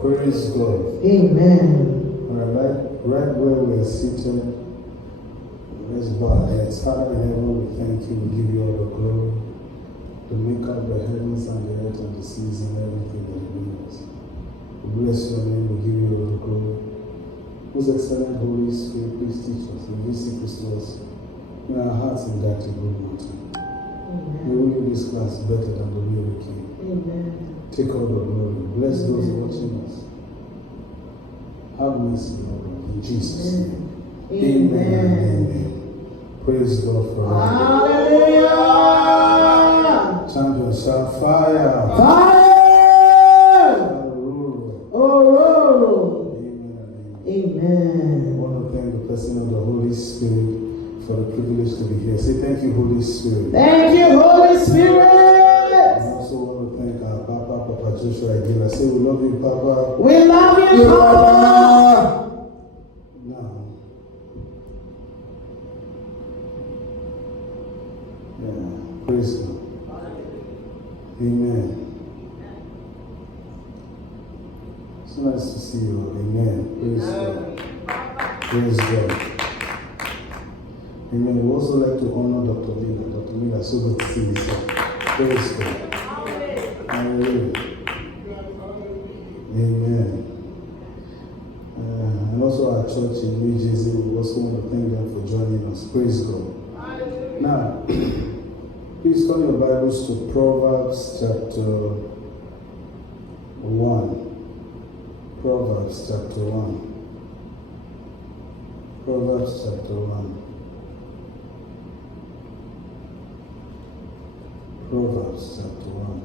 Praise God. Amen. Right where we are seated, let's bow our heads. Father in heaven, we thank you, we give you all the glory, to make up the heavens and the earth and the seas and everything that it is. We bless your name, we give you all the glory. Most excellent Holy Spirit, please teach us and visit us in our hearts and guide to good mountain. May we leave this class better than the way we came. Amen. Take all the glory. Bless those watching us. Have mercy, Lord, in Jesus' name. Amen. Amen. Praise God forever. Hallelujah. Champion, shout fire. Fire. Oh, Amen. amen. I want to thank the person of the Holy Spirit for the privilege to be here. Say thank you, Holy Spirit. Thank you, Holy Spirit. I also want to thank our Papa Joshua again. I say we love you, Papa. We love you, Papa. Now, yeah, praise God. Amen. So nice to see you. Amen. Praise God. Praise God. Amen. We also like to honor Dr. Lina. Dr. Lina, so good to see you, sir. Praise God. Hallelujah. Amen. And also our church in New Jersey, we also want to thank them for joining us. Praise God. Now, please turn your Bibles to Proverbs chapter 1. Proverbs chapter 1. Proverbs chapter 1. Proverbs chapter 1.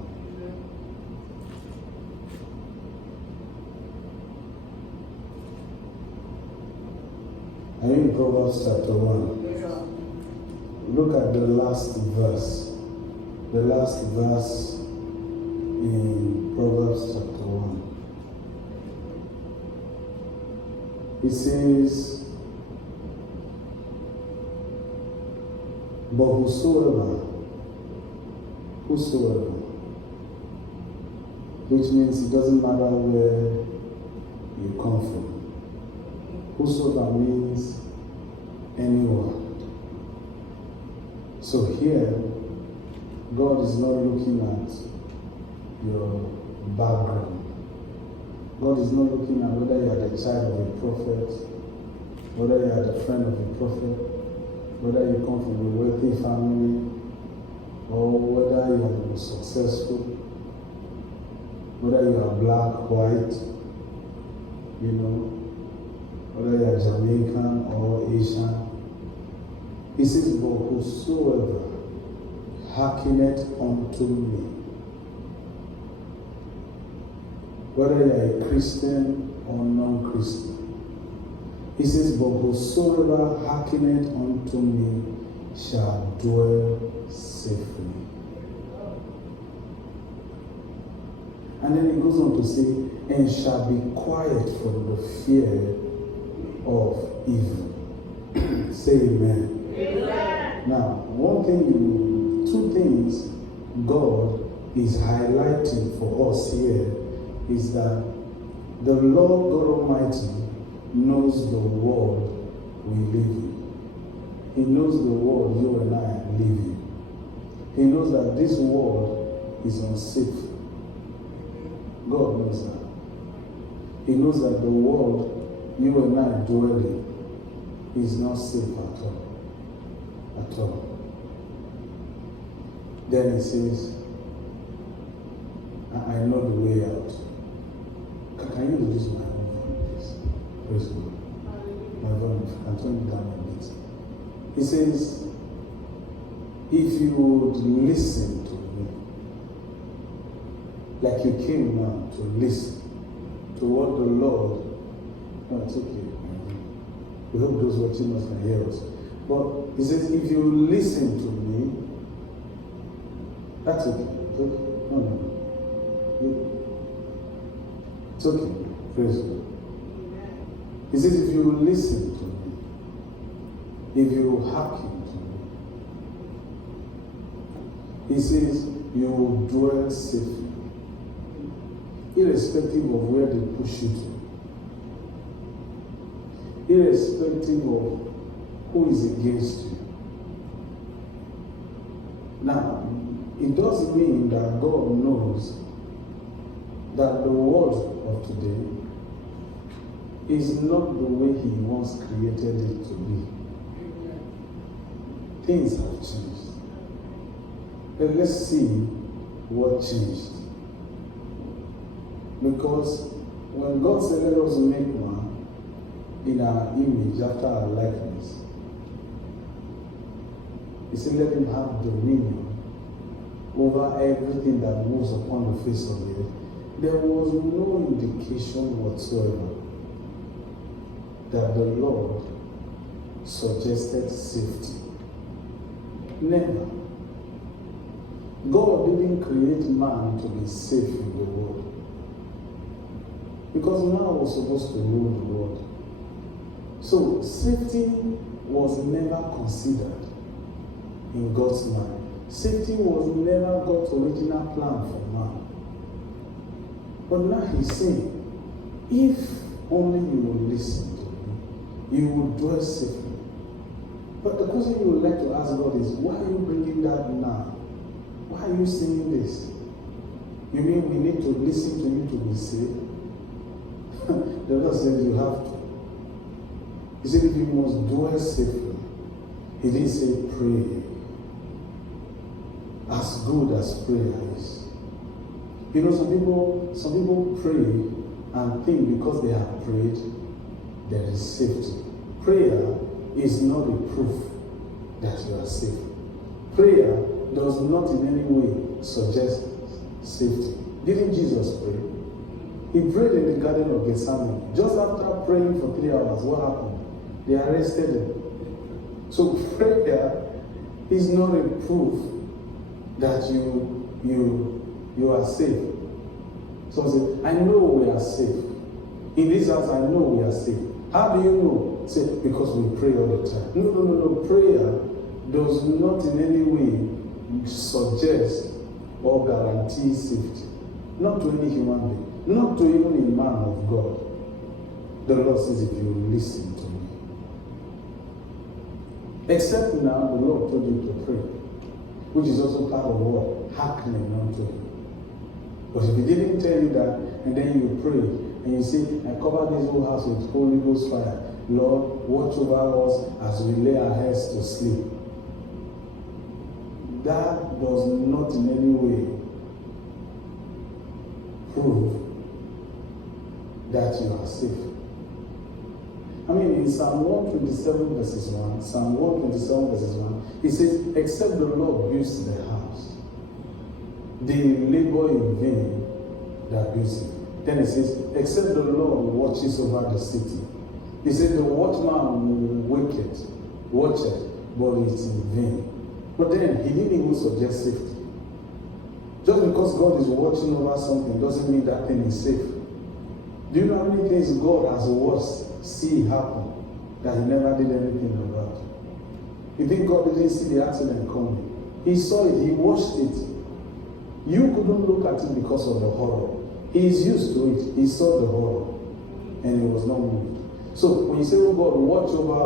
Are you in Proverbs chapter 1? Look at the last verse. The last verse in Proverbs chapter 1. It says, but whosoever, which means it doesn't matter where you come from. Whosoever means anyone. So here, God is not looking at your background. God is not looking at whether you are the child of a prophet, whether you are the friend of a prophet, whether you come from a wealthy family, or whether you are successful, whether you are black, white, whether you are Jamaican or Asian. He says, but whosoever hearkeneth unto me, whether you are a Christian or non-Christian. He says, but whosoever hearkeneth unto me shall dwell safely. And then he goes on to say, and shall be quiet from the fear of evil. Say amen. Amen. Now, two things God is highlighting for us here is that the Lord God Almighty knows the world we live in. He knows the world you and I live in. He knows that this world is unsafe. God knows that. He knows that the world you and I dwell in is not safe at all. At all. Then he says, I know the way out. Can you reduce my own voice? Praise God. My voice, can turn it down a bit. He says, if you would listen to me, like you came now to listen to what the Lord, no, it's okay. We hope those watching us can hear us. But he says, if you listen to me, that's okay. No. It's okay. Praise God. He says, if you listen to me, if you hearken to me, he says, you will dwell safely, irrespective of where they push you to, irrespective of who is against you. Now, it does mean that God knows that the world of today is not the way He once created it to be. Things have changed. But let's see what changed. Because when God said, let us make man in our image, after our likeness, He said, let him have dominion over everything that moves upon the face of the earth. There was no indication whatsoever that the Lord suggested safety. Never. God didn't create man to be safe in the world. Because man was supposed to rule the world. So safety was never considered in God's mind. Safety was never God's original plan for man. But now He's saying, if only you will listen to me, you will dwell safely. But the question you would like to ask God is, why are you bringing that now? Why are you saying this? You mean we need to listen to you to be saved? The Lord said you have to. He said if you must dwell safely, He didn't say pray. As good as prayer is. You know, some people pray and think because they have prayed, there is safety. Prayer is not a proof that you are safe. Prayer does not in any way suggest safety. Didn't Jesus pray? He prayed in the Garden of Gethsemane. Just after praying for 3 hours, what happened? They arrested him. So prayer is not a proof that you are safe. So I say, I know we are safe. In this house, I know we are safe. How do you know? Say, because we pray all the time. No. Prayer does not in any way suggest or guarantee safety. Not to any human being. Not to even a man of God. The Lord says, if you listen to me. Except now, the Lord told you to pray. Which is also part of what? Hearkening unto Him. But if He didn't tell you that, and then you pray, and you say, I cover this whole house with Holy Ghost fire. Lord, watch over us as we lay our heads to sleep. That does not in any way prove that you are safe. I mean, in Psalm 127 verses 1, Psalm 127 verses 1, it says, except the Lord builds the house, they labor in vain that builds it. Then it says, except the Lord watches over the city. He said, the watchman waketh, watcheth, but it's in vain. But then, He didn't even suggest safety. Just because God is watching over something doesn't mean that thing is safe. Do you know how many things God has watched see happen that He never did anything about? You think God didn't see the accident coming? He saw it, He watched it. You couldn't look at it because of the horror. He is used to it. He saw the horror and He was not moved. So when you say, oh God, watch over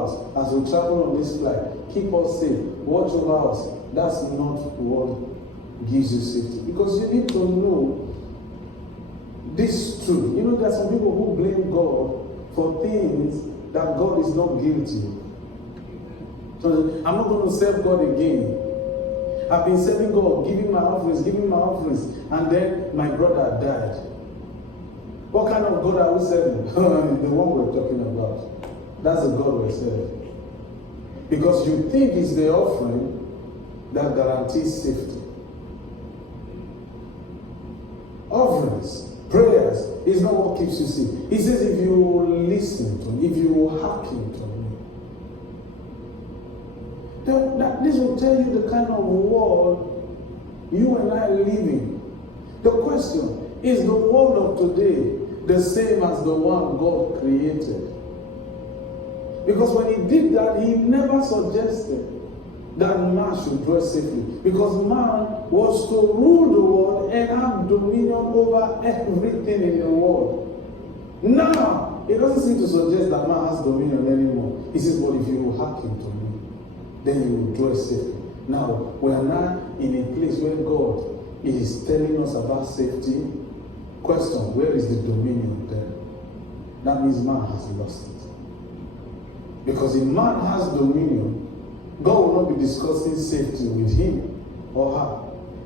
us as we travel on this flight, keep us safe, watch over us, that's not what gives you safety. Because you need to know this truth. You know, there are some people who blame God for things that God is not guilty of. So I'm not going to serve God again. I've been serving God, giving my offerings, and then my brother died. What kind of God are we serving? The one we're talking about. That's the God we're serving. Because you think it's the offering that guarantees safety. Offerings, prayers is not what keeps you safe. He says if you listen to me, if you hearken to me, this will tell you the kind of world you and I live in. The question, is the world of today the same as the one God created? Because when he did that, he never suggested that man should dwell safely. Because man was to rule the world and have dominion over everything in the world. Now, it doesn't seem to suggest that man has dominion anymore. He says, but if you will hearken to me, then you will dwell safely. Now, we are now in a place where God is telling us about safety. Question, where is the dominion then? That means man has lost it. Because if man has dominion, God will not be discussing safety with him or her.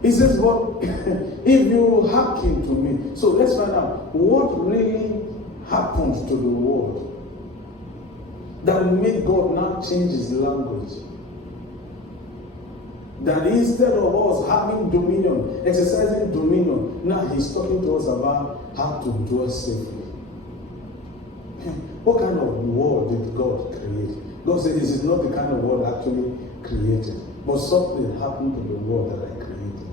He says, but if you hearken to me. So let's find out what really happened to the world that made God now change his language. That instead of us having dominion, exercising dominion, now he's talking to us about how to dwell safely. What kind of world did God create? God said this is not the kind of world actually created, but something happened to the world that I created.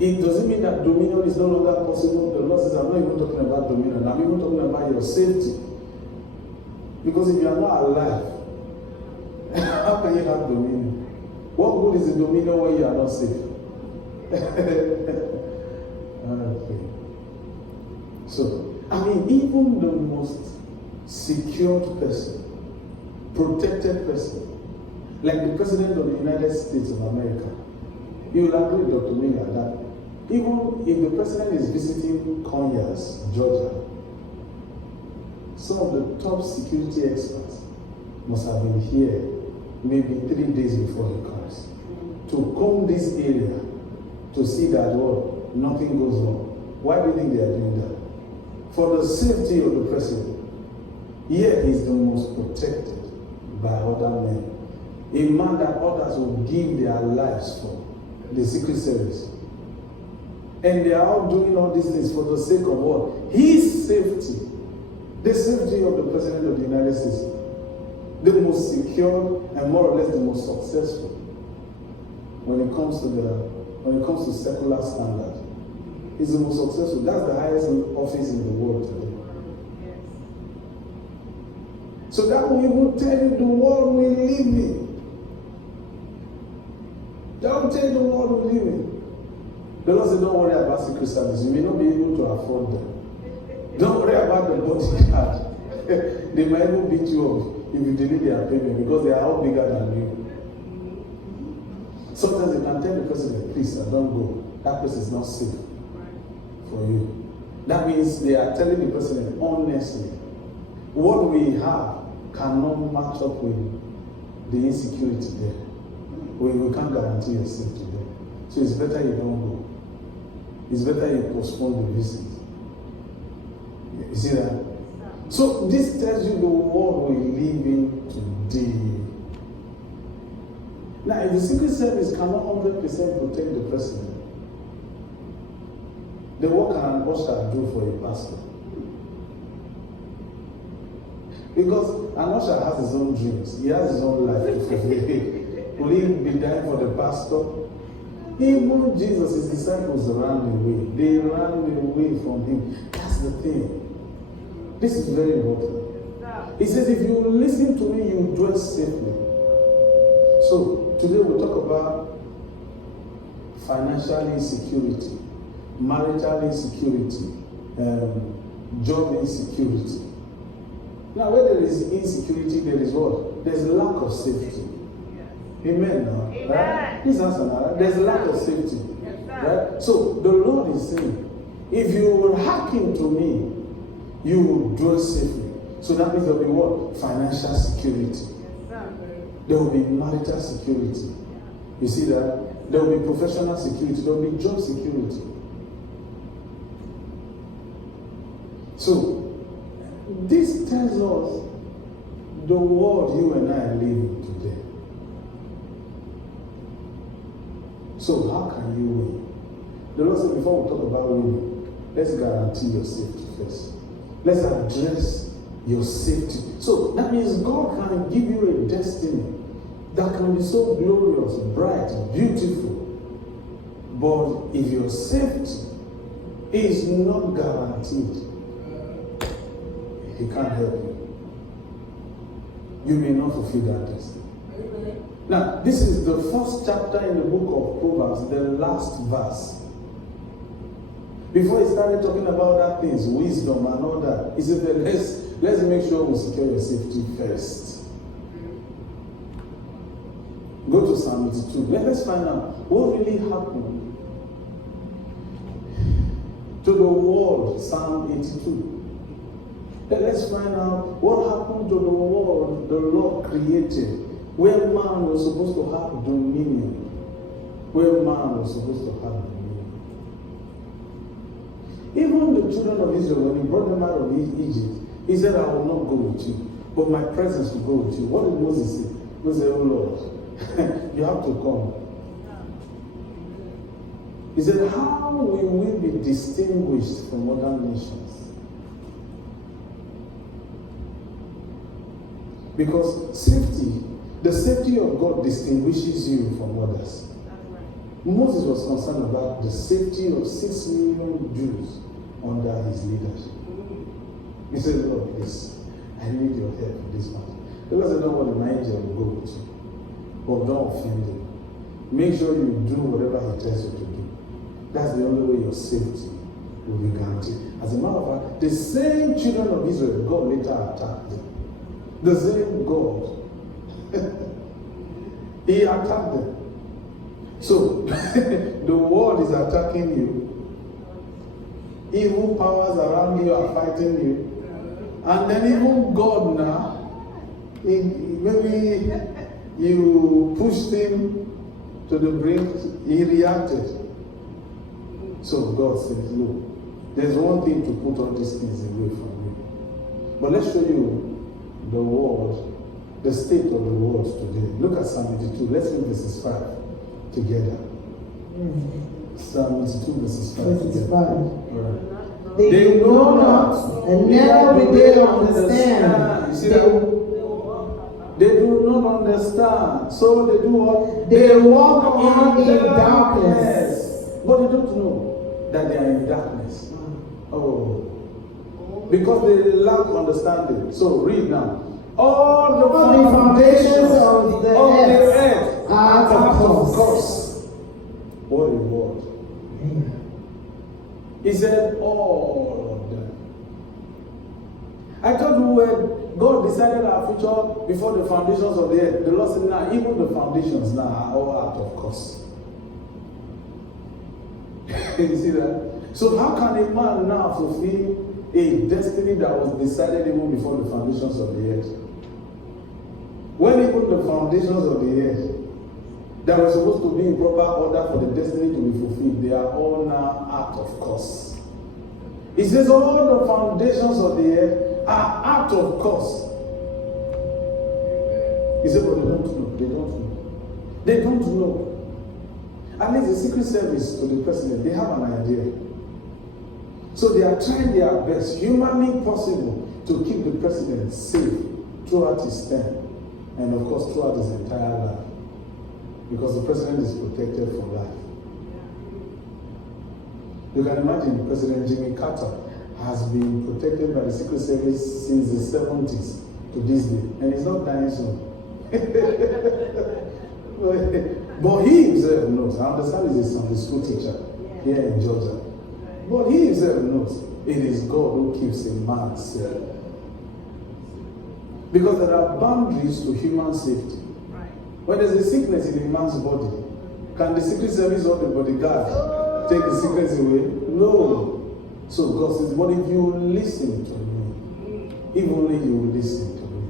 It doesn't mean that dominion is no longer possible. The Lord says, I'm not even talking about dominion. I'm even talking about your safety. Because if you are not alive, how can you have dominion? What good is the dominion when you are not safe? Okay. So, I mean, even the most secured person, protected person, like the President of the United States of America, you will agree, Dr. Miller, that even if the President is visiting Conyers, Georgia, some of the top security experts must have been here maybe 3 days before he comes to comb this area to see that, well, nothing goes wrong. Why do you think they are doing that? For the safety of the president. Yet he's the most protected by other men. A man that others will give their lives for, the Secret Service. And they are all doing all these things for the sake of what? His safety. The safety of the President of the United States. The most secure and more or less the most successful when it comes to secular standard. He's the most successful. That's the highest office in the world today. So that will even tell you the world we live in. That will tell you the world we live in. The Lord said, don't worry about Secret Service. You may not be able to afford them. Don't worry about the bodyguard. They might even beat you up if you delay their payment because they are all bigger than you. Sometimes they can tell the president, please, sir, don't go. That place is not safe for you. That means they are telling the president, honestly, what we have cannot match up with the insecurity there. We can't guarantee your safety there. So it's better you don't go. It's better you postpone the visit. You see that? So this tells you the world we live in today. Now, if the Secret Service cannot 100% protect the president, then what can an usher do for a pastor? Because an usher has his own dreams. He has his own life to fulfill. Will he be dying for the pastor? Even Jesus, his disciples ran away. They ran away from him. That's the thing. This is very important. He says, if you listen to me, you dwell safely. So, today we'll talk about financial insecurity, marital insecurity, job insecurity. Now, where there is insecurity, there is what? There's a lack of safety. Amen. Now, Amen. Right? Please answer now. Right? There's a lack of safety. Right? So, the Lord is saying, if you will hearken to me, you will dwell safely. So that means there will be what? Financial security. There will be marital security. You see that? There will be professional security. There will be job security. So, this tells us the world you and I live in today. So, how can you win? The Lord said, before we talk about winning, let's guarantee your safety first. Let's address your safety. So, that means God can give you a destiny that can be so glorious, bright, beautiful. But if your safety is not guaranteed, He can't help you. You may not fulfill that destiny. Now, this is the first chapter in the book of Proverbs, the last verse. Before he started talking about that things, wisdom and all that, he said, let's make sure we secure your safety first. Go to Psalm 82. Let's find out what really happened to the world, Psalm 82. Let's find out what happened to the world the Lord created, where man was supposed to have dominion. Where man was supposed to have dominion. Even the children of Israel, when he brought them out of Egypt, he said, I will not go with you, but my presence will go with you. What did Moses say? Moses said, oh Lord, you have to come. He said, how will we be distinguished from other nations? Because safety, the safety of God distinguishes you from others. Moses was concerned about the safety of 6 million Jews under his leadership. He said, Lord, please, I need your help in this matter. The Lord said, don't worry, my angel will go with you. But don't offend him. Make sure you do whatever he tells you to do. That's the only way your safety will be guaranteed. As a matter of fact, the same children of Israel, God later attacked them. The same God. He attacked them. So, the world is attacking you. Evil powers around you are fighting you. And then even God now, maybe you pushed him to the brink, he reacted. So God said, look, there's one thing to put all these things away from you. But let's show you the world, the state of the world today. Look at Psalm 82. Let's read verses 5 together. Psalm 82 verses 5 together. All right. They know not, and never will they understand. You see that? They do not understand. So they do what? They walk on in darkness. But they don't know that they are in darkness. Oh. Because they lack understanding. So read now. All the foundations of the earth are out of course. What a word. He said, all of them. I told you when God decided our future before the foundations of the earth, the Lord said, now, even the foundations now are all out of course. You see that? So how can a man now fulfill a destiny that was decided even before the foundations of the earth? When even the foundations of the earth that were supposed to be in proper order for the destiny to be fulfilled, they are all now out of course. He says all the foundations of the earth are out of course. He said, but they don't know. They don't know. They don't know. At least the Secret Service to the president, they have an idea. So they are trying their best, humanly possible, to keep the president safe throughout his term. And of course, throughout his entire life. Because the president is protected for life. You can imagine President Jimmy Carter has been protected by the Secret Service since the 70s to this day. And he's not dying soon. But he himself knows. I understand he's a Sunday school teacher here in Georgia. But he himself knows it is God who keeps a man safe. Because there are boundaries to human safety. When there's a sickness in a man's body, can the Secret Service or the bodyguard take the sickness away? No. So God says, but if you listen to me, if only you will listen to me.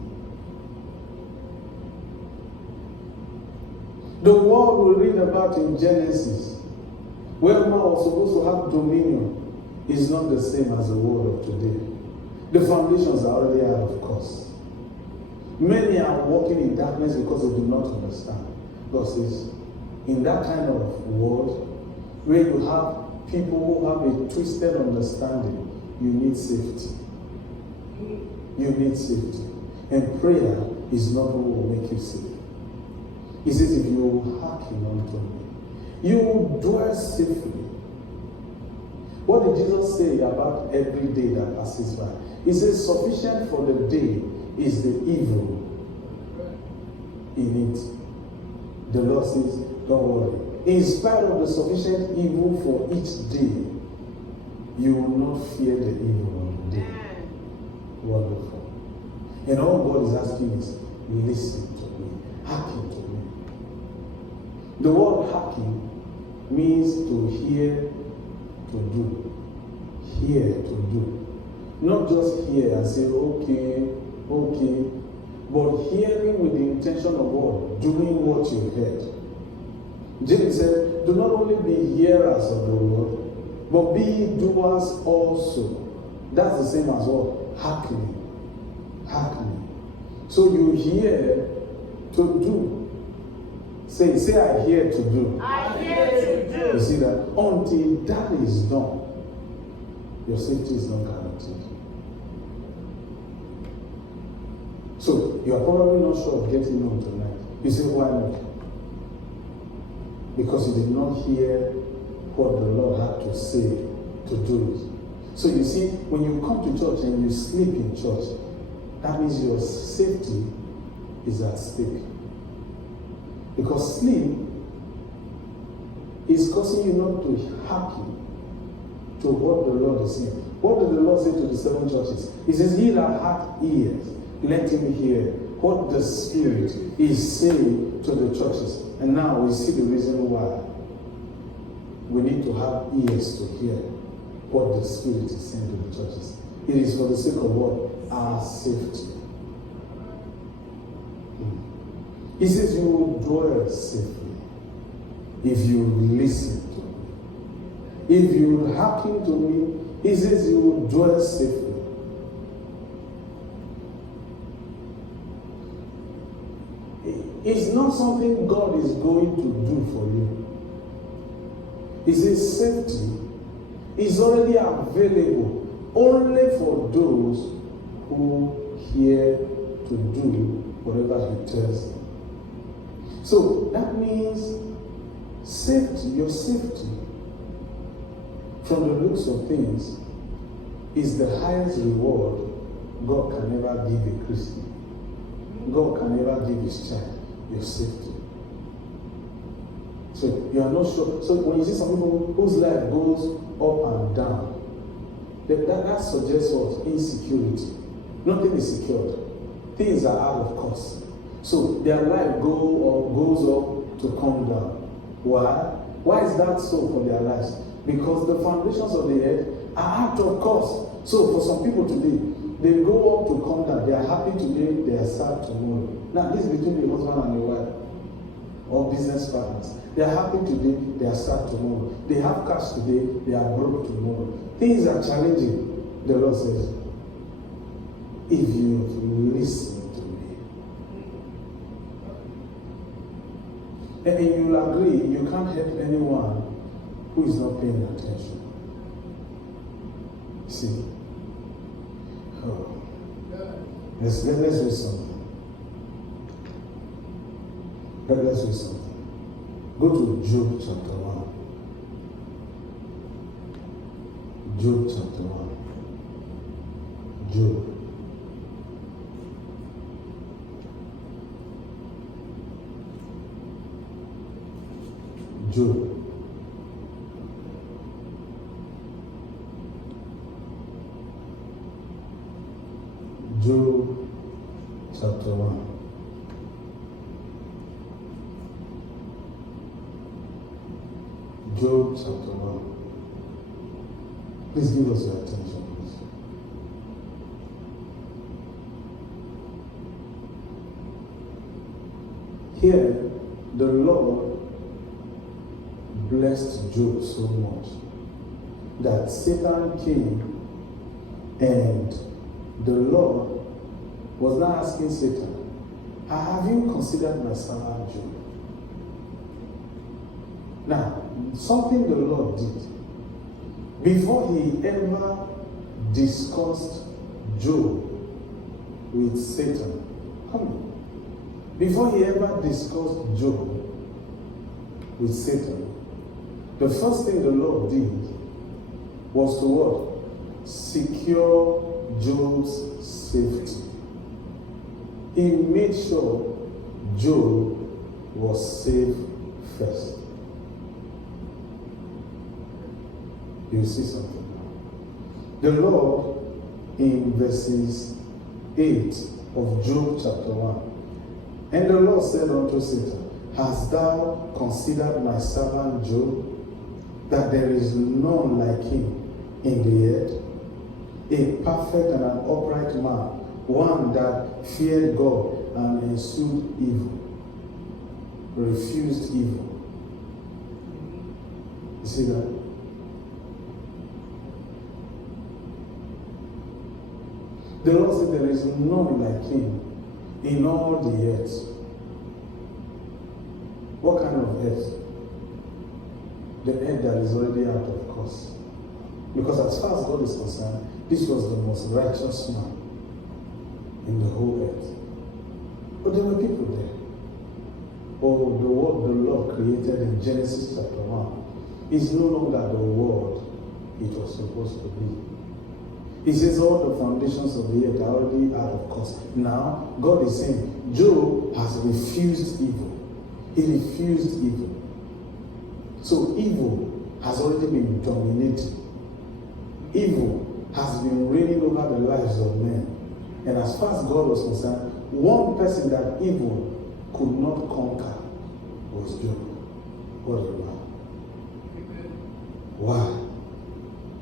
The world we read about in Genesis, where man was supposed to have dominion, is not the same as the world of today. The foundations are already out of course. Many are walking in darkness because they do not understand. God says, in that kind of world, where you have people who have a twisted understanding, you need safety. You need safety. And prayer is not what will make you safe. He says, if you hearken unto me, you will dwell safely. What did Jesus say about every day that passes by? He says, sufficient for the day is the evil in it. The Lord says, don't worry. In spite of the sufficient evil for each day, you will not fear the evil of the day. Wonderful. And all God is asking is, listen to me, hearken to me. The word hearken means to hear, to do. Hear, to do. Not just hear and say, okay, okay, but hearing with the intention of what? Doing what you heard. James said, do not only be hearers of the word, but be doers also. That's the same as what? Hearkening. Hearkening. So you hear to do. Say, I hear to do. I hear to do. You see that? Until that is done, your safety is not guaranteed. So you are probably not sure of getting home tonight. You say, why not? Because you did not hear what the Lord had to say to do it. So you see, when you come to church and you sleep in church, that means your safety is at stake. Because sleep is causing you not to hearken to what the Lord is saying. What did the Lord say to the 7 churches? He says, he that hath ears, let him hear what the Spirit is saying to the churches. And now we see the reason why we need to have ears to hear what the Spirit is saying to the churches. It is for the sake of what? Our safety. He says you will dwell safely if you listen to me. If you hearken to me, he says you will dwell safely. It's not something God is going to do for you. He says safety is already available only for those who hear to do whatever he tells them. So that means safety, your safety, from the looks of things, is the highest reward God can ever give a Christian. God can never give his child your safety. So you are not sure. So when you see some people whose life goes up and down, that suggests what? Insecurity. Nothing is secured. Things are out of course. So their life goes up to come down. Why? Why is that so for their lives? Because the foundations of the earth are out of course. So for some people today, they go up to come down. They are happy today, they are sad tomorrow. Now this is between the husband and the wife or business partners. They are happy today, they are sad tomorrow. They have cash today, they are broke tomorrow. Things are challenging. The Lord says, if you listen to me. And you will agree, you can't help anyone who is not paying attention. See? Oh. Let's do something. Let's do something. Go to Job chapter 1. Job chapter 1. Job. Job. Job chapter 1. Job chapter 1. Please give us your attention, please. Here, the Lord blessed Job so much that Satan came and the Lord was now asking Satan, have you considered my servant Job? Now, something the Lord did before he ever discussed Job with Satan. before he ever discussed Job with Satan, the first thing the Lord did was to what? Secure Job's safety. He made sure Job was safe first. You see something now. The Lord, in verses 8 of Job chapter 1, and the Lord said unto Satan, hast thou considered my servant Job, that there is none like him in the earth, a perfect and an upright man, one that feared God and eschewed evil, refused evil. You see that? The Lord said there is none like him in all the earth. What kind of earth? The earth that is already out of course. Because as far as God is concerned, this was the most righteous man in the whole earth. But there were people there. Oh, the world the Lord created in Genesis chapter 1 is no longer the world it was supposed to be. He says all the foundations of the earth are already out of course. Now, God is saying, Job has refused evil. He refused evil. So evil has already been dominating. Evil has been reigning over the lives of men. And as far as God was concerned, one person that evil could not conquer was Job. What a man. Why?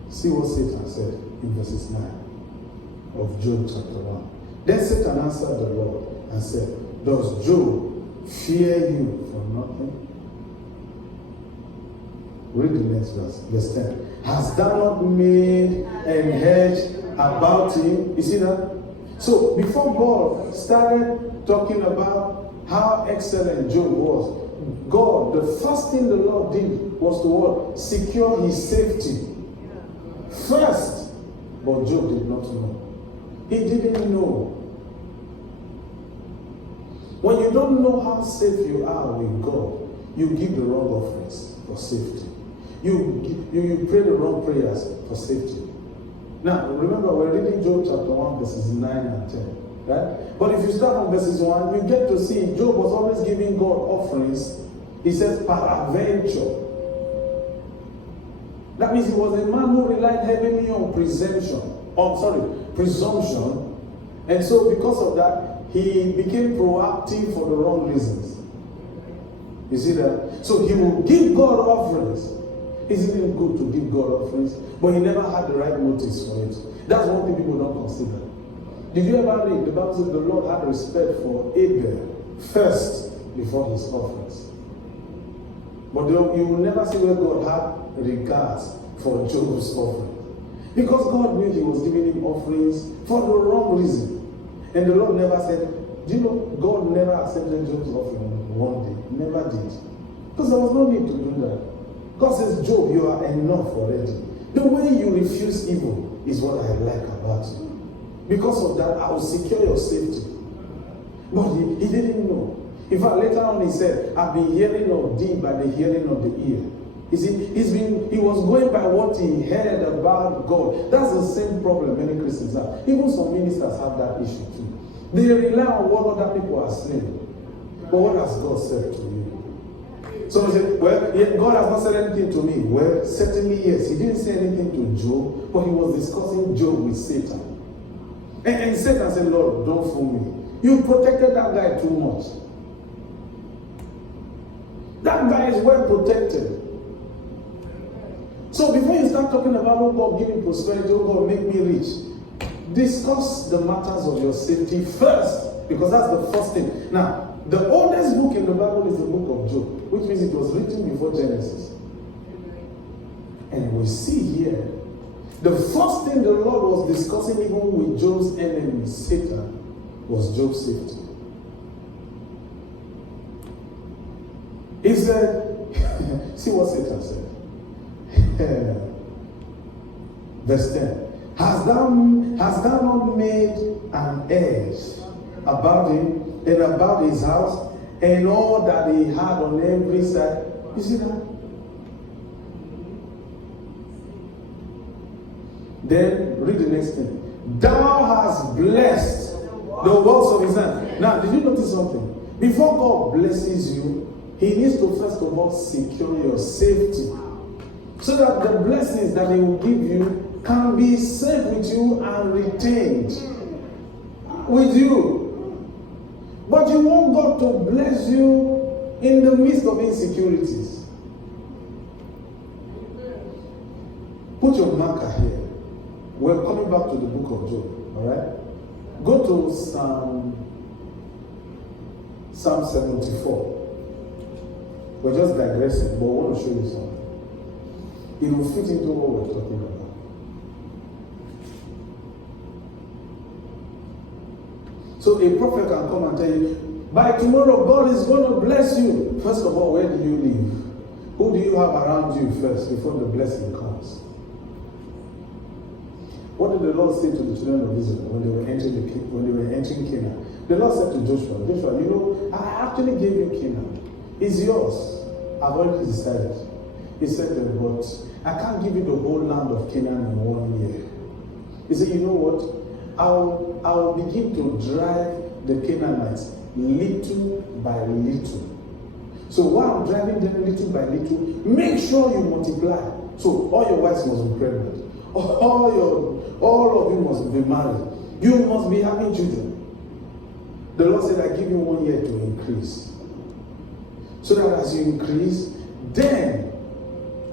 See what Satan said in verses 9 of Job chapter 1. Then Satan answered the Lord and said, does Job fear you for nothing? Read the next verse, verse 10. Hast thou not made an hedge about him? You see that? So before God started talking about how excellent Job was, God, the first thing the Lord did was to what? Secure his safety. First. But Job did not know. He didn't know. When you don't know how safe you are with God, you give the wrong offerings for safety. You pray the wrong prayers for safety. Now, remember, we're reading Job chapter 1, verses 9 and 10. Right? But if you start from verses 1, you get to see Job was always giving God offerings. He says, peradventure. That means he was a man who relied heavily on presumption. And so because of that, he became proactive for the wrong reasons. You see that? So he will give God offerings. Isn't it good to give God offerings? But he never had the right motives for it. That's one thing people don't consider. Did you ever read? The Bible says the Lord had respect for Abel first before his offerings. But you will never see where God had regards for Job's offering. Because God knew he was giving him offerings for the wrong reason. And the Lord never said, do you know, God never accepted Job's offering one day. Never did. Because there was no need to do that. God says, Job, you are enough already. The way you refuse evil is what I like about you. Because of that, I will secure your safety. But he didn't know. In fact, later on he said, I've been hearing of thee by the hearing of the ear. You see, he was going by what he heard about God. That's the same problem many Christians have. Even some ministers have that issue too. They rely on what other people are saying. But what has God said to you? So they say, well, God has not said anything to me. Well, certainly yes. He didn't say anything to Job, but he was discussing Job with Satan. And Satan said, Lord, don't fool me. You protected that guy too much. That guy is well protected. So before you start talking about, oh God, give me prosperity, oh God, make me rich, discuss the matters of your safety first, because that's the first thing. Now, the oldest book in the Bible is the book of Job, which means it was written before Genesis. And we see here, the first thing the Lord was discussing even with Job's enemy, Satan, was Job's safety. He said, see what Satan said. Verse 10. Hast thou not made an edge about him and about his house and all that he had on every side. You see that? Then read the next thing. Thou hast blessed the works of his hand. Now, did you notice something? Before God blesses you, he needs to first of all secure your safety, so that the blessings that he will give you can be safe with you and retained with you. But you want God to bless you in the midst of insecurities. Put your marker here. We're coming back to the book of Job, all right? Go to Psalm 74. We're just digressing, but I want to show you something. It will fit into what we're talking about. So a prophet can come and tell you, by tomorrow God is going to bless you. First of all, where do you live? Who do you have around you first before the blessing comes? What did the Lord say to the children of Israel when they were entering Canaan? The Lord said to Joshua, you know, I actually gave you Canaan. It's yours. I've already decided. He said to them, but I can't give you the whole land of Canaan in 1 year. He said, you know what? I'll begin to drive the Canaanites little by little. So while I'm driving them little by little, make sure you multiply. So all your wives must be pregnant. All of you must be married. You must be having children. The Lord said, I give you 1 year to increase. So that as you increase, then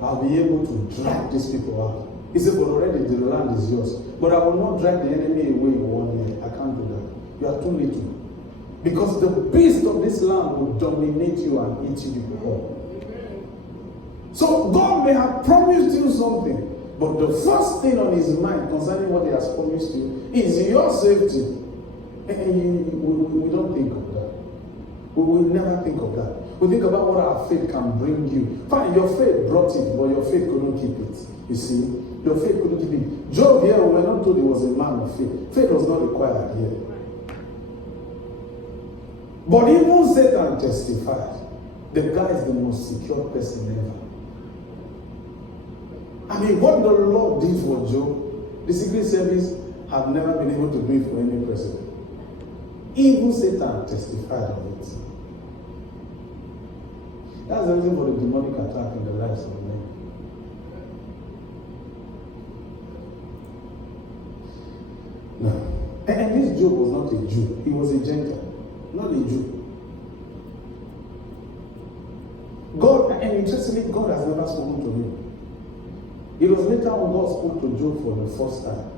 I'll be able to drive these people out. He said, but already the land is yours. But I will not drive the enemy away in 1 year. I can't do that. You are too little. Because the beast of this land will dominate you and eat you all. So God may have promised you something. But the first thing on his mind concerning what he has promised you is your safety. And we don't think of that. We will never think of that. We think about what our faith can bring you. Fine, your faith brought it, but your faith couldn't keep it. You see? Your faith couldn't keep it. Job here, we were not told he was a man of faith. Faith was not required here. But even Satan testified, the guy is the most secure person ever. I mean, what the Lord did for Job, the Secret Service have never been able to do it for any president. Even Satan testified of it. That's the reason for the demonic attack in the lives of men. No. And this Job was not a Jew. He was a Gentile, not a Jew. God, and interestingly, God has never spoken to him. It was later when God spoke to Job for the first time.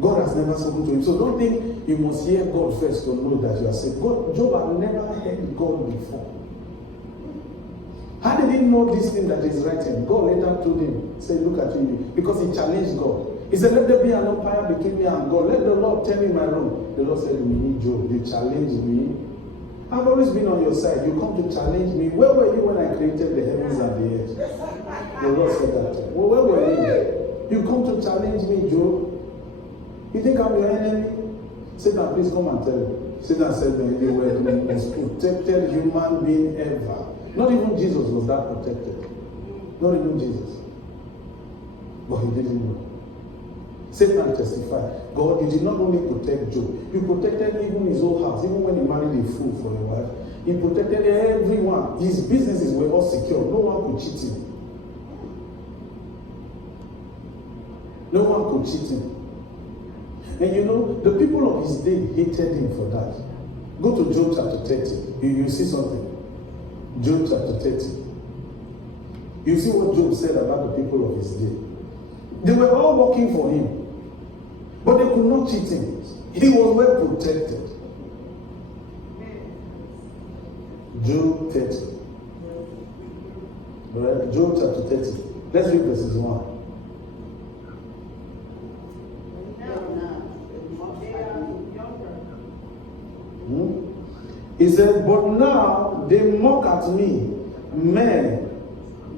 God has never spoken to him. So don't think you must hear God first to know that you are saved. Job had never heard God before. How did he know this thing that is written? God later told him, say, look at you, because he challenged God. He said, let there be an umpire between me and God. Let the Lord tell me my wrong. The Lord said, me, Job, they challenged me. I've always been on your side. You come to challenge me. Where were you when I created the heavens and the earth? The Lord said that. Well, where were you? You come to challenge me, Job. You think I'm your enemy? Satan, please come and tell me. Satan said that you were the most protected human being ever. Not even Jesus was that protected. Not even Jesus. But he didn't know. Satan testified, God, you did not only protect Job, you protected even his whole house, even when he married a fool for a wife. He protected everyone. His businesses were all secure. No one could cheat him. No one could cheat him. And you know, the people of his day hated him for that. Go to Job chapter 30. You see something. Job chapter 30. You see what Job said about the people of his day. They were all working for him. But they could not cheat him. He was well protected. Job 30. Right? Job chapter 30. Let's read verses 1. He said, but now they mock at me, men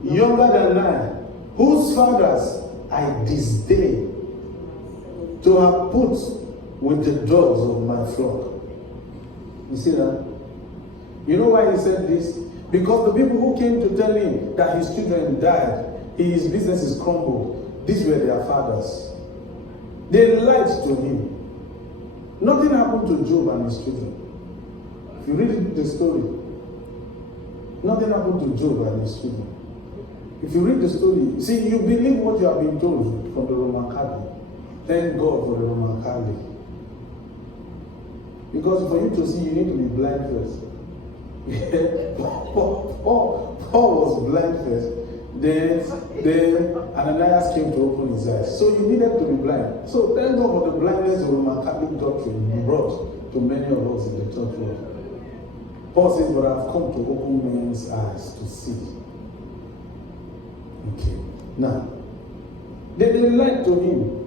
younger than I, whose fathers I disdain, to have put with the dogs of my flock. You see that? You know why he said this? Because the people who came to tell him that his children died, his business is crumbled, these were their fathers. They lied to him. Nothing happened to Job and his children. If you read the story, nothing happened to Job and his children. If you read the story, see, you believe what you have been told from the Roman Catholic. Thank God for the Roman Catholic. Because for you to see, you need to be blind first. Paul was blind first. Then Ananias came to open his eyes. So you needed to be blind. So thank God for the blindness the Roman Catholic doctrine brought to many of us in the church world. Paul says, but I've come to open men's eyes to see. Okay. Now, they lied to him.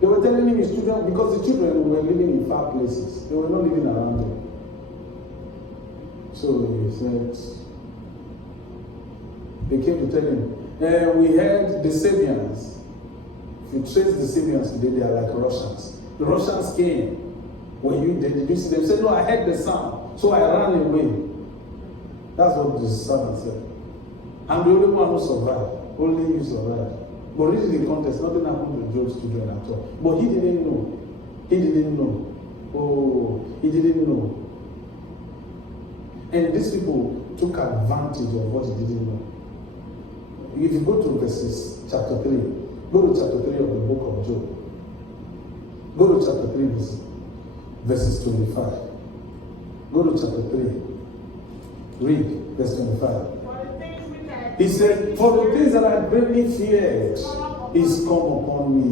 They were telling him his children, because the children were living in far places. They were not living around him. So he said, they came to tell him, we heard the Sabians. If you trace the Sabians today, they are like Russians. The Russians came. When did you see them? They said, no, I heard the sound. So I ran away. That's what the servant said. I'm the only one who survived. Only you survived. But really the context, nothing happened to Job's children at all. But he didn't know. He didn't know. Oh, he didn't know. And these people took advantage of what he didn't know. If you go to chapter 3, go to chapter 3 of the book of Job. Go to chapter 3, verses 25. Go to chapter 3. Read verse 25. He said, for the things that I greatly feared is come upon me.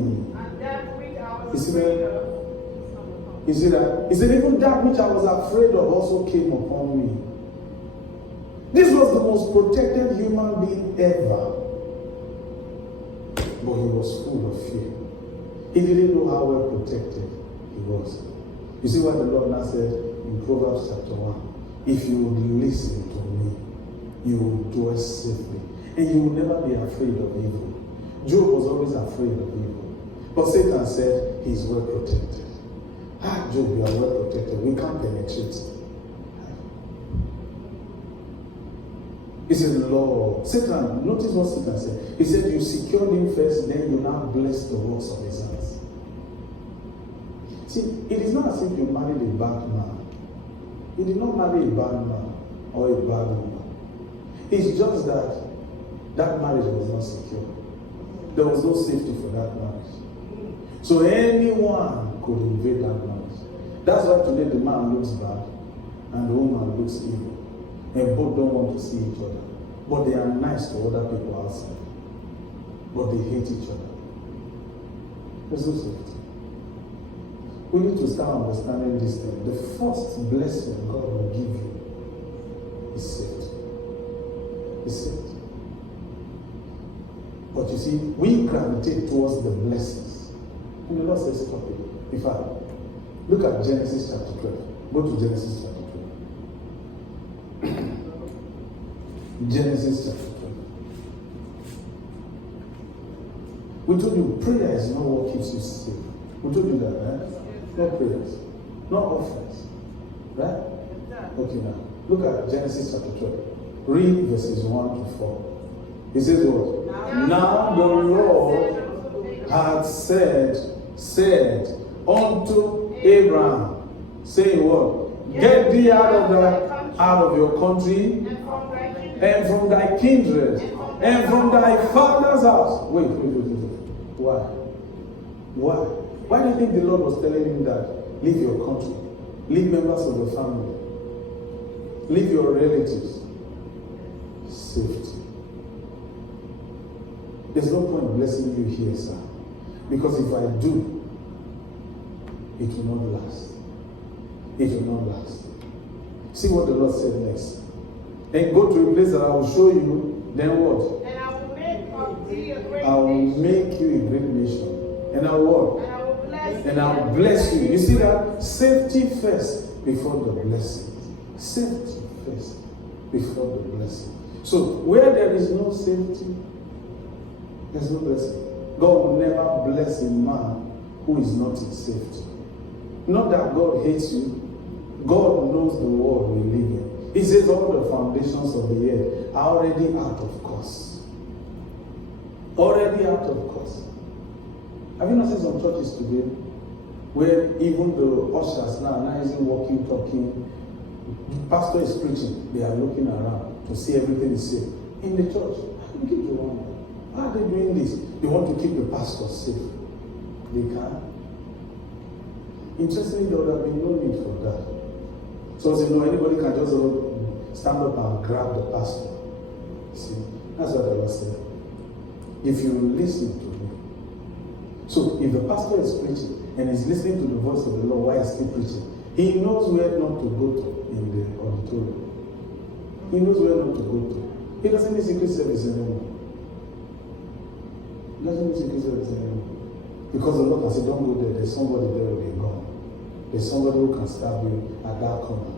You see that? You see that? He said, even that which I was afraid of also came upon me. This was the most protected human being ever. But he was full of fear. He didn't know how well protected he was. You see what the Lord now said in Proverbs chapter 1? If you would listen to me, you will dwell safely. And you will never be afraid of evil. Job was always afraid of evil. But Satan said he's well protected. Job, you are well protected. We can't penetrate. He said, Lord, Satan, notice what Satan said. He said, you secured him first, then you now bless the works of his hands. See, it is not as if you married a bad man. You did not marry a bad man or a bad woman. It's just that that marriage was not secure. There was no safety for that marriage. So anyone could invade that marriage. That's why today the man looks bad and the woman looks evil. And both don't want to see each other. But they are nice to other people outside. But they hate each other. There's no safety. We need to start understanding this thing. The first blessing God will give you is safety. It's safety. But you see, we gravitate towards the blessings. And the Lord says, stop it. In fact, look at Genesis chapter 12. Go to Genesis chapter 12. Genesis chapter 12. We told you prayer is not what keeps you safe. We told you that, right? Not prayers, not offerings. Right? Okay, now look at Genesis chapter 12. Read verses 1 to 4. He says what? Now the Lord had said unto Abraham, saying what? Get thee out of your country, and from thy kindred, and from thy father's house. Wait. Why? Why do you think the Lord was telling him that? Leave your country, leave members of the family, leave your relatives. Safety. There's no point blessing you here, sir. Because if I do, it will not last. It will not last. See what the Lord said next. And go to a place that I will show you, then what? And I will make of thee a great nation. I will make you a great nation. And I will what? And I will bless and I will bless you. You see that? Safety first before the blessing. Safety first before the blessing. So where there is no safety, there's no blessing. God will never bless a man who is not in safety. Not that God hates you. God knows the world we live in. He says all the foundations of the earth are already out of course. Already out of course. Have you not seen some churches today where even the ushers now isn't walking, talking? The pastor is preaching, they are looking around to see everything is safe. In the church, I begin to wonder, why are they doing this? They want to keep the pastor safe. They can't. Interestingly, there would have been no need for that. So, anybody can just stand up and grab the pastor. See, that's what I was saying. If you listen to me. So, if the pastor is preaching and is listening to the voice of the Lord while he's still preaching, he knows where not to go to in the auditorium. He knows where not to go to. He doesn't need secret service anymore. He doesn't need secret service anymore. Because the Lord can say, don't go there. There's somebody there who will be gone. There's somebody who can stab you at that corner.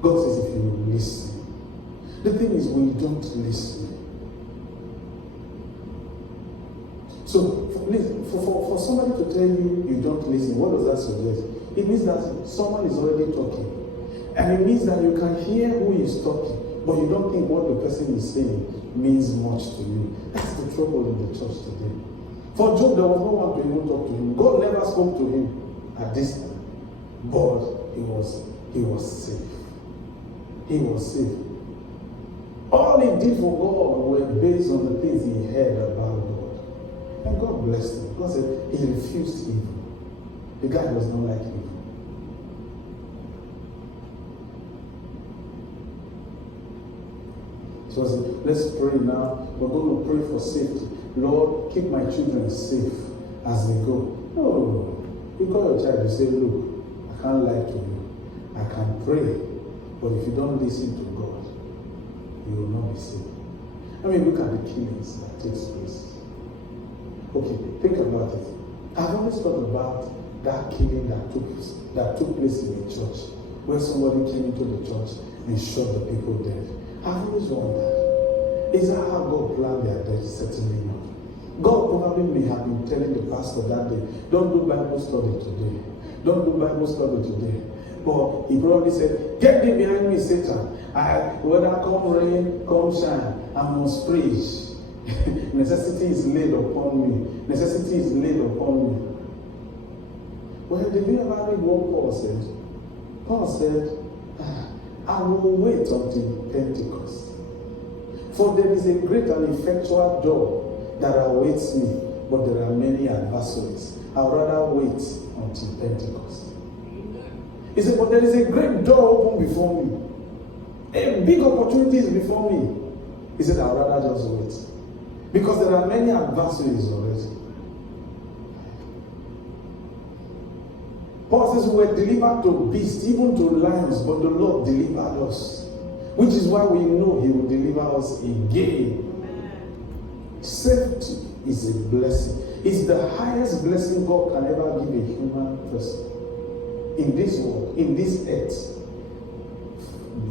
God says if you listen. The thing is, we don't listen. So, for somebody to tell you you don't listen, what does that suggest? It means that someone is already talking. And it means that you can hear who is talking, but you don't think what the person is saying means much to you. That's the trouble in the church today. For Job, there was no one to even talk to him. God never spoke to him at this time. But he was safe. He was safe. All he did for God were based on the things he heard about God. And God blessed him. God said he refused evil. The guy was not like evil. So I said, let's pray now. We're going to pray for safety. Lord, keep my children safe as they go. No. You call your child, you say, look, I can't lie to you. I can pray. But if you don't listen to God, you will not be safe. I mean, look at the killings that takes place. Okay, think about it. I've always thought about that killing that took place in a church, where somebody came into the church and shot the people dead. I've always wondered, is that how God planned their death? Certainly not. God probably may have been telling the pastor that day, don't do Bible study today. Don't do Bible study today. But he probably said, get thee behind me, Satan. Whether come rain, come shine, I must preach. Necessity is laid upon me. Necessity is laid upon me. Well, did you ever read what Paul said? Paul said, I will wait until Pentecost. For there is a great and effectual door that awaits me, but there are many adversaries. I would rather wait until Pentecost. He said, but there is a great door open before me. A big opportunity is before me. He said, I would rather just wait. Because there are many adversaries already. Paul says we were delivered to beasts, even to lions, but the Lord delivered us. Which is why we know he will deliver us again. Amen. Safety is a blessing. It's the highest blessing God can ever give a human person. In this world, in this earth,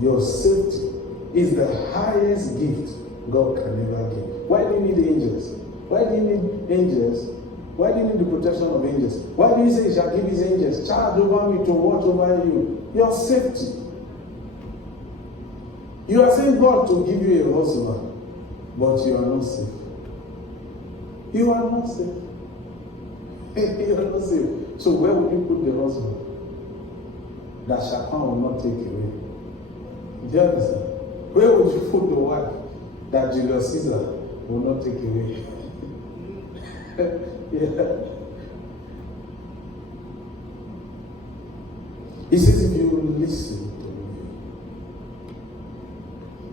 your safety is the highest gift God can ever give. Why do you need angels? Why do you need angels? Why do you need the protection of angels? Why do you say he shall give his angels charge over me to watch over you? Your safety. You are saying God to give you a husband, but you are not safe. You are not safe. You are not safe. So where will you put the husband that Shaitan will not take away? Do you understand? Where would you put the wife that Julius Caesar will not take away? Yeah. He says, if you listen to me,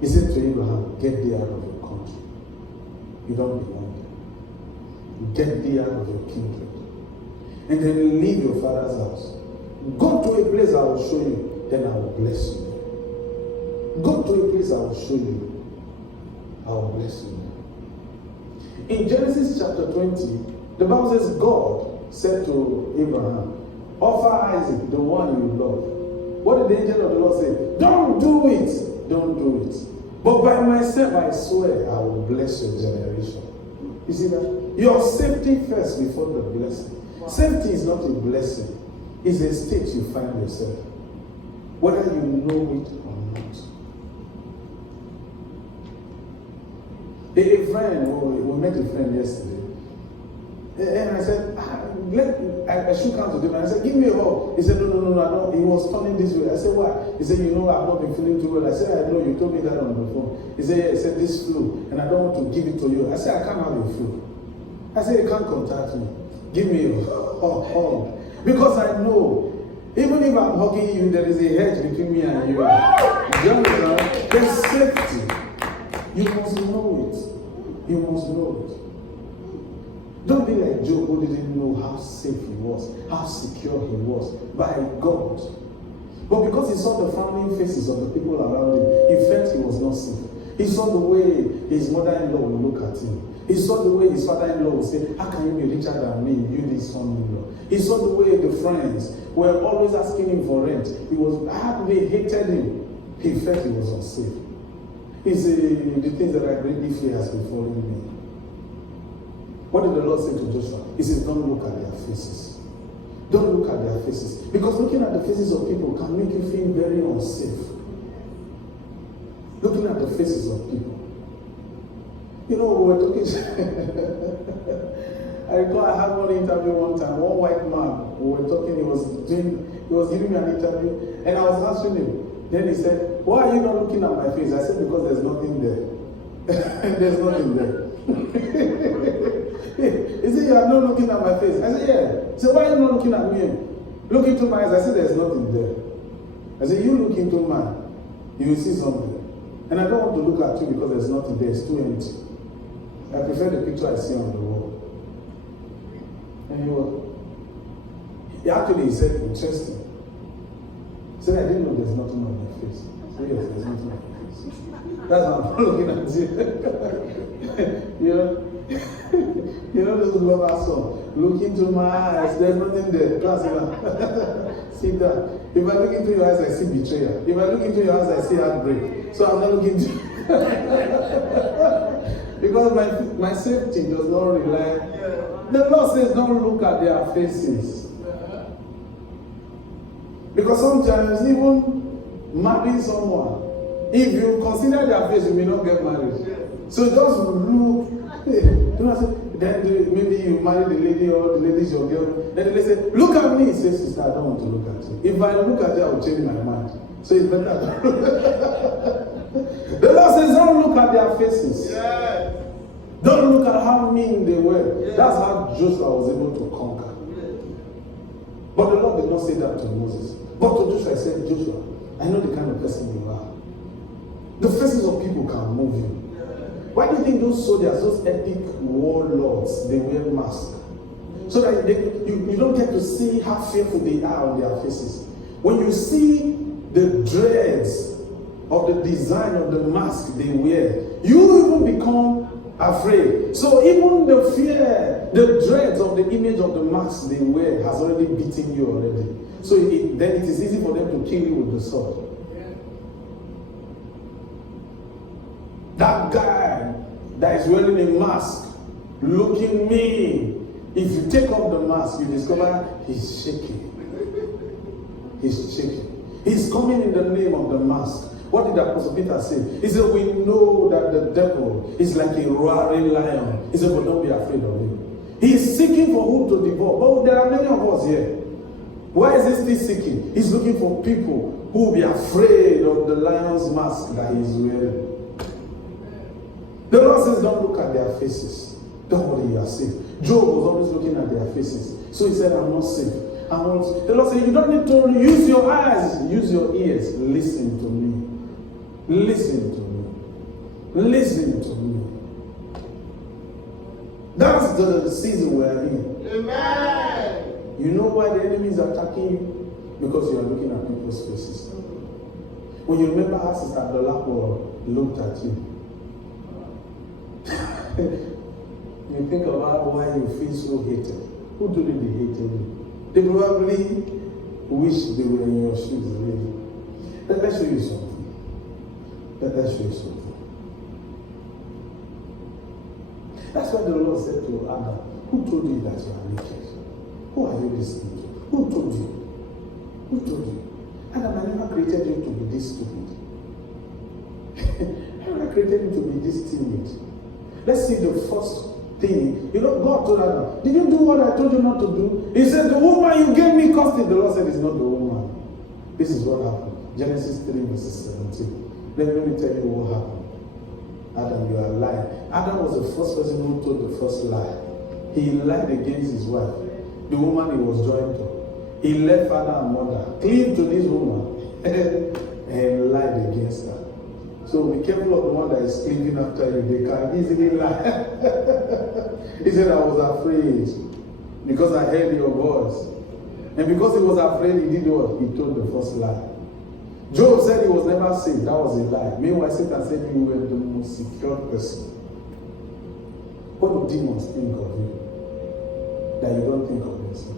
he said to Abraham, get thee out of your country. You don't belong there. Get thee out of your kindred. And then leave your father's house. Go to a place I will show you, then I will bless you. Go to a place I will show you, I will bless you. In Genesis chapter 20, the Bible says God said to Abraham, offer Isaac, the one you love. What did the angel of the Lord say? Don't do it. Don't do it. But by myself I swear I will bless your generation. You see that? Your safety first before the blessing. Wow. Safety is not a blessing. It's a state you find yourself. whether you know it or not. A friend, we met a friend yesterday, and I said, I shook hands with him, and I said, give me a hug. He said, no, I don't. He was turning this way. I said, why? He said, you know, I've not been feeling too well. I said, I know, you told me that on the phone. He said, yeah, he said, this flu, and I don't want to give it to you. I said, I can't have a flu. I said, you can't contact me. Give me a hug. Because I know, even if I'm hugging you, there is a hedge between me and you. There's safety. You must know it. You must know it. Don't be like Job, who didn't know how safe he was, how secure he was by God. But because he saw the frowning faces of the people around him, he felt he was not safe. He saw the way his mother-in-law would look at him. He saw the way his father-in-law would say, how can you be richer than me, you this son-in-law? He saw the way the friends were always asking him for rent. They hated him. He felt he was unsafe. He said, the things that I greatly fear has befallen me. What did the Lord say to Joshua? He says, don't look at their faces. Don't look at their faces. Because looking at the faces of people can make you feel very unsafe. Looking at the faces of people. You know, we were talking. I recall I had one interview one time. One white man, we were talking, he was giving me an interview, and I was answering him. Then he said, why are you not looking at my face? I said, because there's nothing there. There's nothing there. He said, you are not looking at my face. I said, yeah. He said, why are you not looking at me? Look into my eyes. I said, there's nothing there. I said, you look into mine, you will see something. And I don't want to look at you because there's nothing there. It's too empty. I prefer the picture I see on the wall. And he said, interesting. He said, I didn't know there's nothing on my face. I said, yes, there's nothing on my face. That's how I'm looking at you. You know this lover song. Look into my eyes, there's nothing there. See that. If I look into your eyes, I see betrayal. If I look into your eyes, I see heartbreak. So I'm not looking into because my safety does not rely. The Lord says don't look at their faces. Because sometimes even marrying someone, if you consider their face, you may not get married. So just look. Then maybe you marry the lady or the lady is your girl. Then the lady say, look at me. He says, sister, I don't want to look at you. If I look at you, I will change my mind. So it's better. The Lord says, don't look at their faces. Yeah. Don't look at how mean they were. Yeah. That's how Joshua was able to conquer. Yeah. But the Lord did not say that to Moses. But to Joshua, he said, Joshua, I know the kind of person you are. The faces of people can move you. Why do you think those soldiers, those epic warlords, they wear masks? So that you don't get to see how fearful they are on their faces. When you see the dreads of the design of the mask they wear, you even become afraid. So even the fear, the dreads of the image of the mask they wear has already beaten you already. So then it is easy for them to kill you with the sword. That guy that is wearing a mask, looking mean. If you take off the mask, you discover he's shaking. He's shaking. He's coming in the name of the mask. What did Apostle Peter say? He said, we know that the devil is like a roaring lion. He said, but don't be afraid of him. He's seeking for whom to devour. But there are many of us here. Why is he still seeking? He's looking for people who will be afraid of the lion's mask that he's wearing. The Lord says, don't look at their faces. Don't worry, you are safe. Job was always looking at their faces. So he said, I'm not safe. The Lord said, you don't need to use your eyes, use your ears. Listen to me. Listen to me. Listen to me. That's the season we're in. Amen. You know why the enemy is attacking you? Because you are looking at people's faces. When you remember how Sister Dolapo looked at you, you think about why you feel so hated. Who do they hate you? They probably wish they were in your shoes, really. Let's show you something. Let's show you something. That's why the Lord said to Adam, who told you that you are naked? Who are you listening to? Who told you? Who told you? I Adam, I never created you to be this stupid. I never created you to be this timid. Let's see the first thing. God told Adam, did you do what I told you not to do? He said, the woman you gave me custody. The Lord said, it's not the woman. This is what happened. Genesis 3 verses 17. Let me tell you what happened. Adam, you are lying. Adam was the first person who told the first lie. He lied against his wife, the woman he was joined to. He left father and mother, cleaved to this woman, and lied against her. So be careful of the one that is cleaving after you. They can easily lie. He said, I was afraid because I heard your voice. And because he was afraid, he did what? He told the first lie. Job said he was never saved. That was a lie. Meanwhile, Satan said you were the most secure person. What do demons think of you that you don't think of yourself?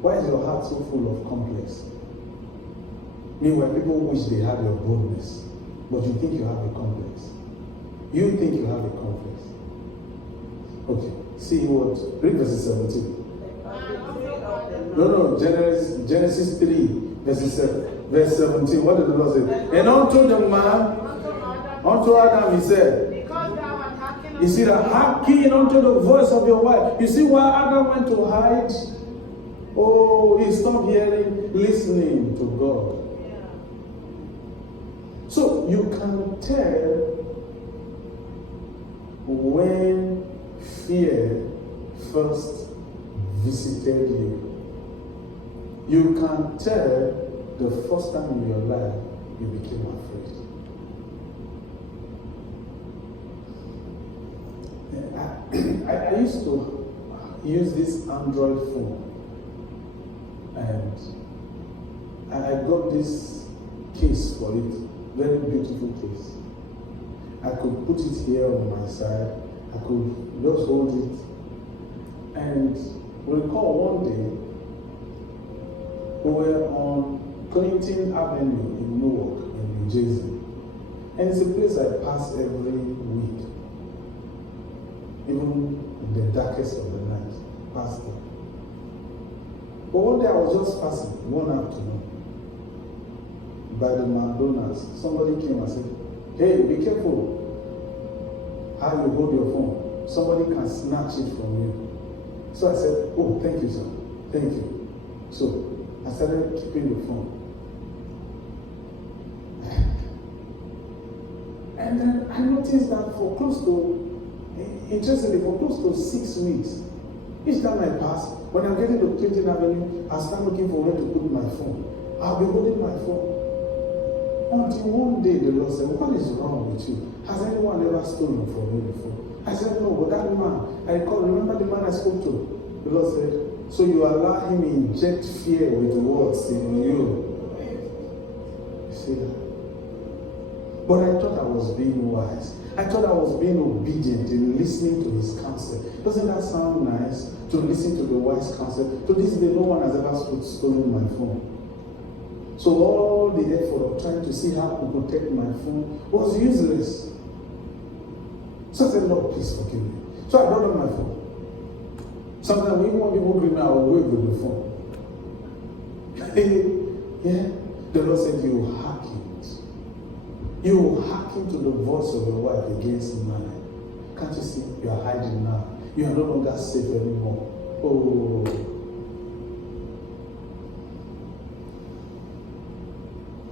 Why is your heart so full of complex? Meanwhile, people wish they had your boldness, but you think you have a complex. You think you have a complex. Okay, see what? Read verse 17. No, Genesis 3, verse 17. What did the Lord say? And unto the man, unto Adam, he said, because thou art hearkened you see that hearkening unto the voice of your wife. You see why Adam went to hide? Oh, he stopped hearing, listening to God. So you can tell when fear first visited you. You can tell the first time in your life you became afraid. I used to use this Android phone, and I got this case for it, very beautiful case. I could put it here on my side, I could just hold it, and recall one day, we were on Clinton Avenue in Newark, in New Jersey. And it's a place I pass every week. Even in the darkest of the night, pass there. But one day I was just passing, one afternoon, by the McDonald's. Somebody came and said, hey, be careful how you hold your phone. Somebody can snatch it from you. So I said, oh, thank you, sir. Thank you. So I started keeping the phone. And then I noticed that for close to 6 weeks, each time I pass, when I'm getting to Clinton Avenue, I start looking for where to put my phone. I'll be holding my phone. Until one day the Lord said, what is wrong with you? Has anyone ever stolen from you before? I said, no, but that man, remember the man I spoke to? The Lord said, so you allow him inject fear with words in you. You see that? But I thought I was being wise. I thought I was being obedient in listening to his counsel. Doesn't that sound nice? To listen to the wise counsel. To this day, no one has ever stolen my phone. So all the effort of trying to see how to protect my phone was useless. So I said, Lord, please forgive me. So I brought up my phone. Sometimes even when people greet me, I will wave with the phone. Yeah. The Lord said, you hearkened. You hearken to the voice of your wife against mine. Can't you see? You are hiding now. You are no longer safe anymore. Oh.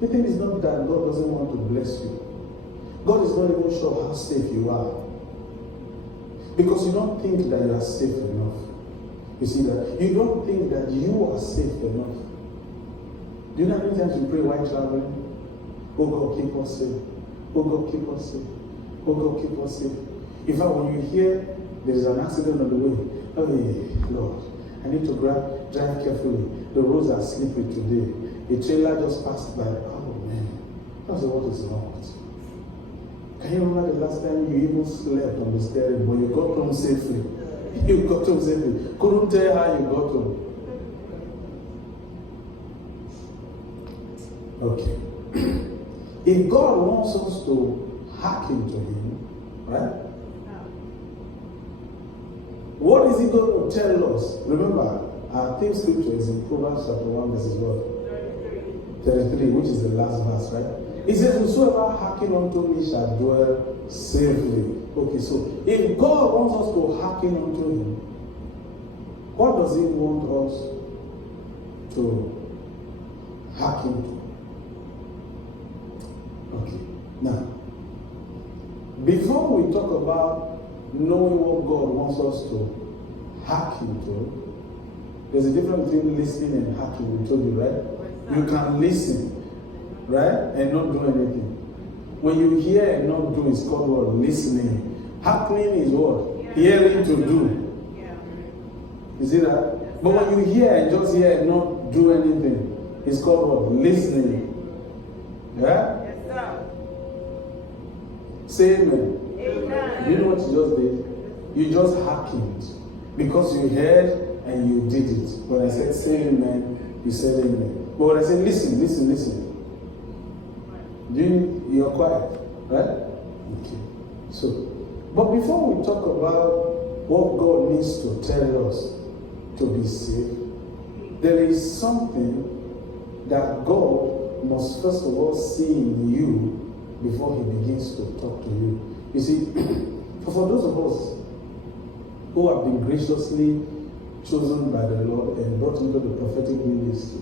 The thing is not that God doesn't want to bless you. God is not even sure how safe you are. Because you don't think that you are safe enough. You see that? You don't think that you are safe enough. Do you know how many times you pray while traveling? Oh God, keep us safe. Oh God, keep us safe. Oh God, keep us safe. In fact, when you hear there is an accident on the way, oh Lord, I need to drive carefully. The roads are slippery today. A trailer just passed by. Oh man, that's what is wrong with you. Can you remember the last time you even slept on the steering, but you got home safely? You got home safely. Couldn't tell how you got home. Okay. If God wants us to hearken to Him, right? What is He going to tell us? Remember, our theme scripture is in Proverbs chapter 1 verses what? 33, which is the last verse, right? It says, whosoever hearken unto me shall dwell safely. Okay, so if God wants us to hearken unto him, what does he want us to hearken to? Okay, now, before we talk about knowing what God wants us to hearken to, there's a difference between listening and hearkening. We told you, right? You can listen, right, and not do anything. When you hear and not do, it's called what? Listening. Hearkening is what? Hearing to do. You see that? But when you hear and just hear and not do anything, it's called what? Listening. Yeah? Yes, sir. Say amen. Amen. You know what you just did? You just hearkened. Because you heard and you did it. When I said say amen, you said amen. But when I said listen, you're quiet, right? Okay. So, but before we talk about what God needs to tell us to be saved, there is something that God must first of all see in you before he begins to talk to you. You see, for those of us who have been graciously chosen by the Lord and brought into the prophetic ministry,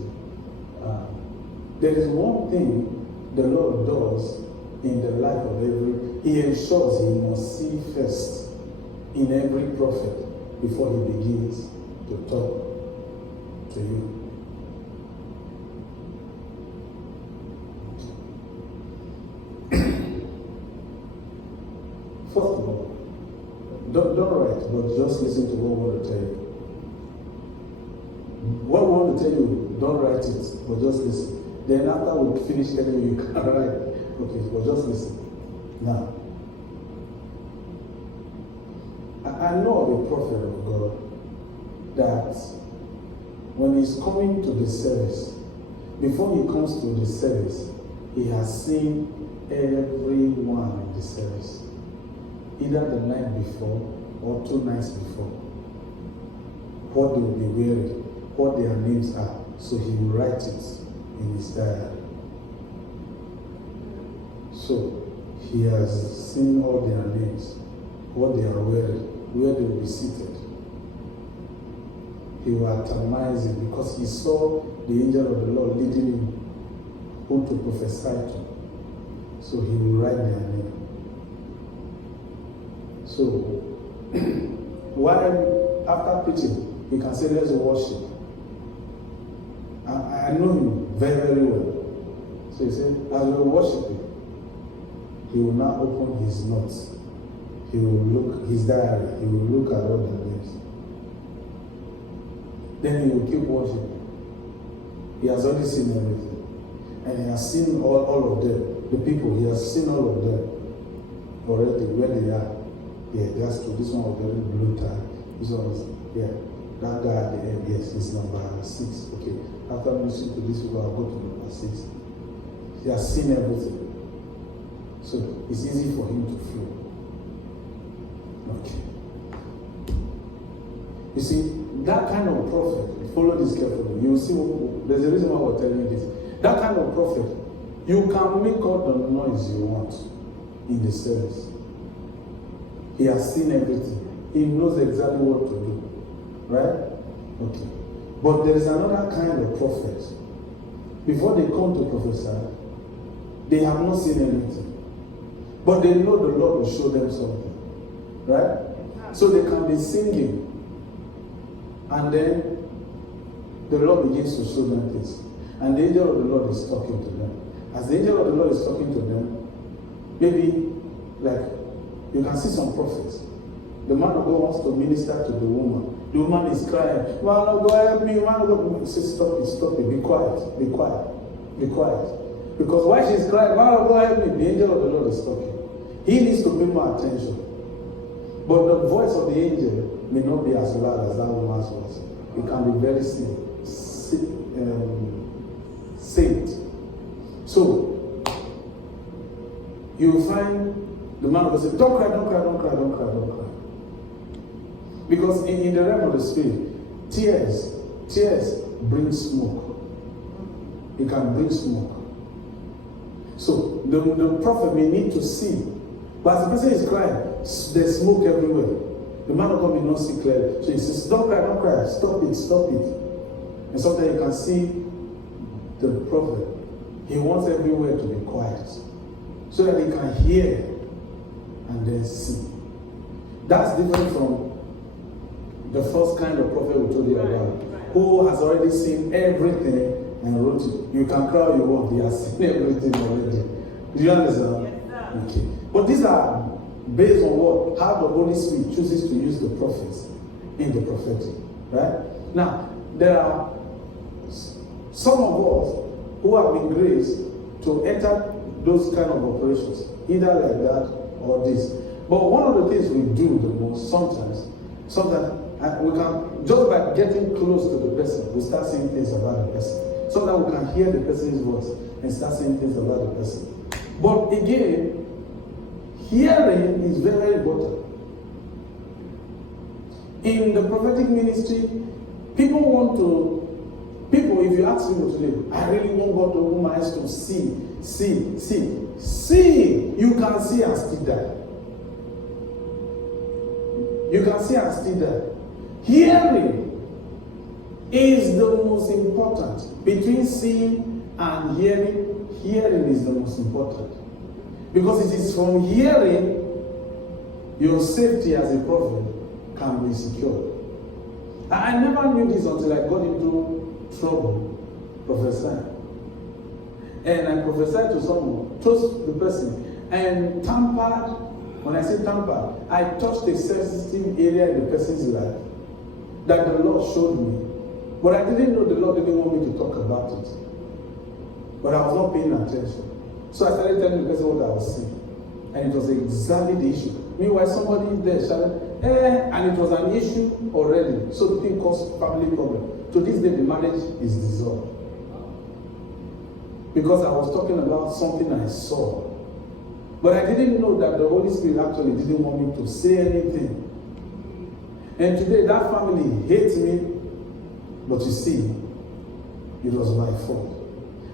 there is one thing the Lord does in the life of he ensures he must see first in every prophet before he begins to talk to you. First of all, don't write, but just listen to what we want to tell you. What we want to tell you, don't write it, but just listen. Then after we finish telling you, you can write. Okay, but just listen. Now, I know of a prophet of God that when he's coming to the service, before he comes to the service, he has seen everyone in the service, either the night before or 2 nights before, what they will be wearing, what their names are, so he will write it in his diary. So he has seen all their names, what they are wearing, where they will be seated. He will atomize it because he saw the angel of the Lord leading him who to prophesy to. So he will write their name. So while after preaching, he can say, let's worship. I know him very, very well. So he said, as we're worshiping, he will now open his notes. He will look his diary. He will look at all the names. Then he will keep worshiping. He has already seen everything. And he has seen all of them. The people, he has seen all of them already, where they are. Yeah, that's true. This one was very blue tie. This one was, yeah. That guy at the end, yes, he's number 6. Okay. After listening to this people, I'll go to number 6. He has seen everything. So it's easy for him to flow. Okay. You see, that kind of prophet, follow this carefully. You will see, there's a reason why we're telling you this. That kind of prophet, you can make all the noise you want in the service. He has seen everything. He knows exactly what to do. Right? Okay. But there is another kind of prophet. Before they come to prophesy, they have not seen anything. But they know the Lord will show them something. Right? So they can be singing. And then the Lord begins to show them things. And the angel of the Lord is talking to them. As the angel of the Lord is talking to them, maybe like you can see some prophets. The man of God wants to minister to the woman. The woman is crying, man of God, help me, man of God. Say, stop it, be quiet. Because while she's crying, man of God, help me, the angel of the Lord is talking. He needs to pay more attention. But the voice of the angel may not be as loud as that woman's voice. It can be very saint. So, you will find the man of God say, don't cry. Because in the realm of the spirit, tears Tears bring smoke. It can bring smoke. So the prophet may need to see. But as the person is crying, there's smoke everywhere. The man of God may not see clearly. So he says, don't cry, don't cry. Stop it, stop it. And sometimes you can see the prophet. He wants everywhere to be quiet. So that he can hear and then see. That's different from the first kind of prophet we told you about, who has already seen everything and wrote it. You can cry all you want, he has seen everything already. Do you understand? Yes, okay. But these are based on what? How the Holy Spirit chooses to use the prophets in the prophetic. Right? Now, there are some of us who have been graced to enter those kind of operations, either like that or this. But one of the things we do the most sometimes we can, just by getting close to the person, we start saying things about the person. Sometimes we can hear the person's voice and start saying things about the person. But again, hearing is very important. In the prophetic ministry, if you ask people today, I really want God to open my eyes to see. You can see and still die. You can see and still die. Hearing is the most important. Between seeing and hearing, hearing is the most important. Because it is from hearing your safety as a prophet can be secured. I never knew this until I got into trouble prophesying. And I prophesied to someone, told the person, and tampered. When I say tampered, I touched a sensitive area in the person's life that the Lord showed me. But I didn't know the Lord didn't want me to talk about it. But I was not paying attention. So I started telling the person what I was seeing. And it was exactly the issue. Meanwhile, somebody there shouted, and it was an issue already. So the thing caused family problem. To this day, the marriage is dissolved. Because I was talking about something I saw. But I didn't know that the Holy Spirit actually didn't want me to say anything. And today, that family hates me. But you see, it was my fault.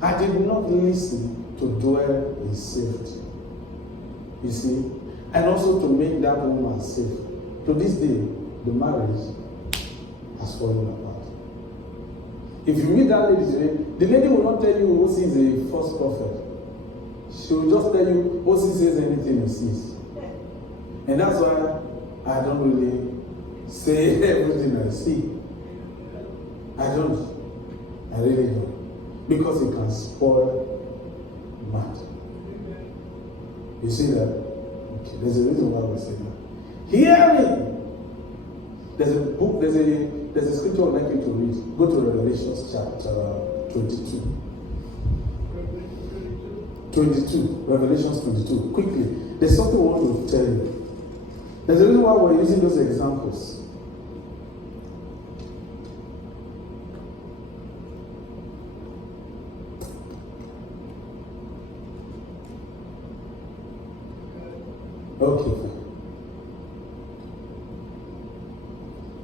I did not listen to dwell in safety. You see? And also to make that woman safe. To this day, the marriage has fallen apart. If you meet that lady today, the lady will not tell you Osi is a false prophet. She will just tell you Osi says anything he sees. And that's why I don't really say everything I see. I don't. I really don't. Because it can spoil matter. You see that? Okay. There's a reason why we say that. Hearing. There's a book, there's a scripture I'd like you to read. Go to Revelations chapter 22. 22. Revelations 22. Quickly. There's something I want to tell you. There's a reason why we're using those examples. Okay.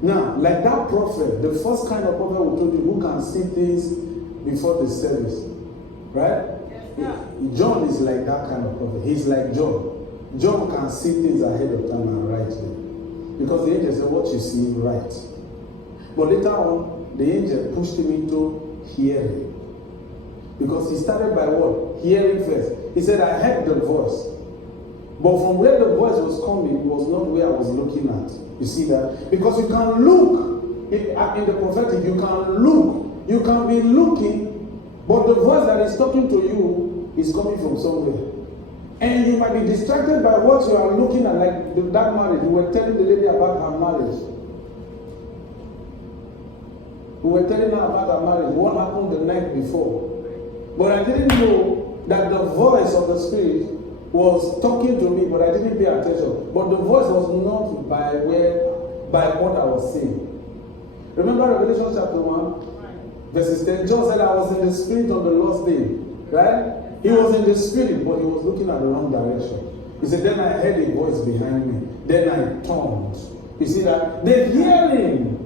Now, like that prophet, the first kind of prophet we told you who can see things before the service, right? Yes, John is like that kind of prophet. He's like John. John can see things ahead of time and write them. Because the angel said, what you see, write. But later on, the angel pushed him into hearing. Because he started by what? Hearing first. He said, I heard the voice. But from where the voice was coming was not where I was looking at. You see that? Because you can look in the prophetic, you can look. You can be looking, but the voice that is talking to you is coming from somewhere. And you might be distracted by what you are looking at, like that marriage. We were telling the lady about her marriage. We were telling her about her marriage, what happened the night before. But I didn't know that the voice of the Spirit was talking to me, but I didn't pay attention. But the voice was not by what I was saying. Remember Revelation chapter 1, verses 10. John said, I was in the Spirit on the Lord's day. Right? He was in the Spirit, but he was looking at the wrong direction. He said, then I heard a voice behind me. Then I turned. You see that? The hearing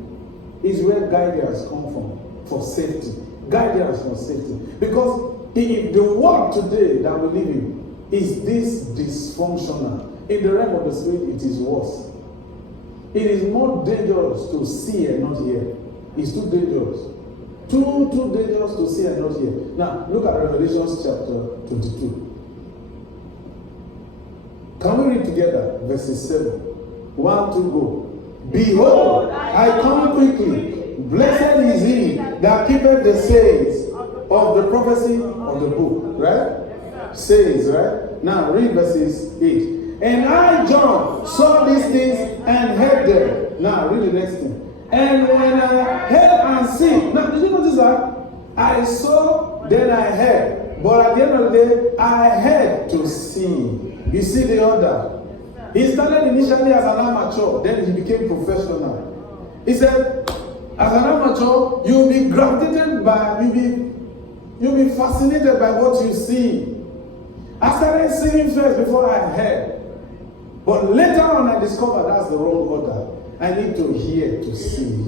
is where guidance comes from for safety. Guidance for safety. Because if the world today that we live in is this dysfunctional, in the realm of the spirit, it is worse. It is more dangerous to see and not hear. It's too dangerous. Too dangerous to see and not hear. Now, look at Revelation chapter 22. Can we read together verses 7? 1, 2, go. Behold, I come quickly. Blessed is he that keepeth the sayings of the prophecy of the book. Right? Sayings, right? Now, read verses 8. And I, John, saw these things and heard them. Now, read the next thing. And when I heard and see. Now, did you notice that? I saw, then I heard. But at the end of the day, I had to see. You see the order. He started initially as an amateur, then he became professional. He said, as an amateur, you'll be gravitated by, you'll be fascinated by what you see. I started seeing first before I heard. But later on I discovered that's the wrong order. I need to hear to see.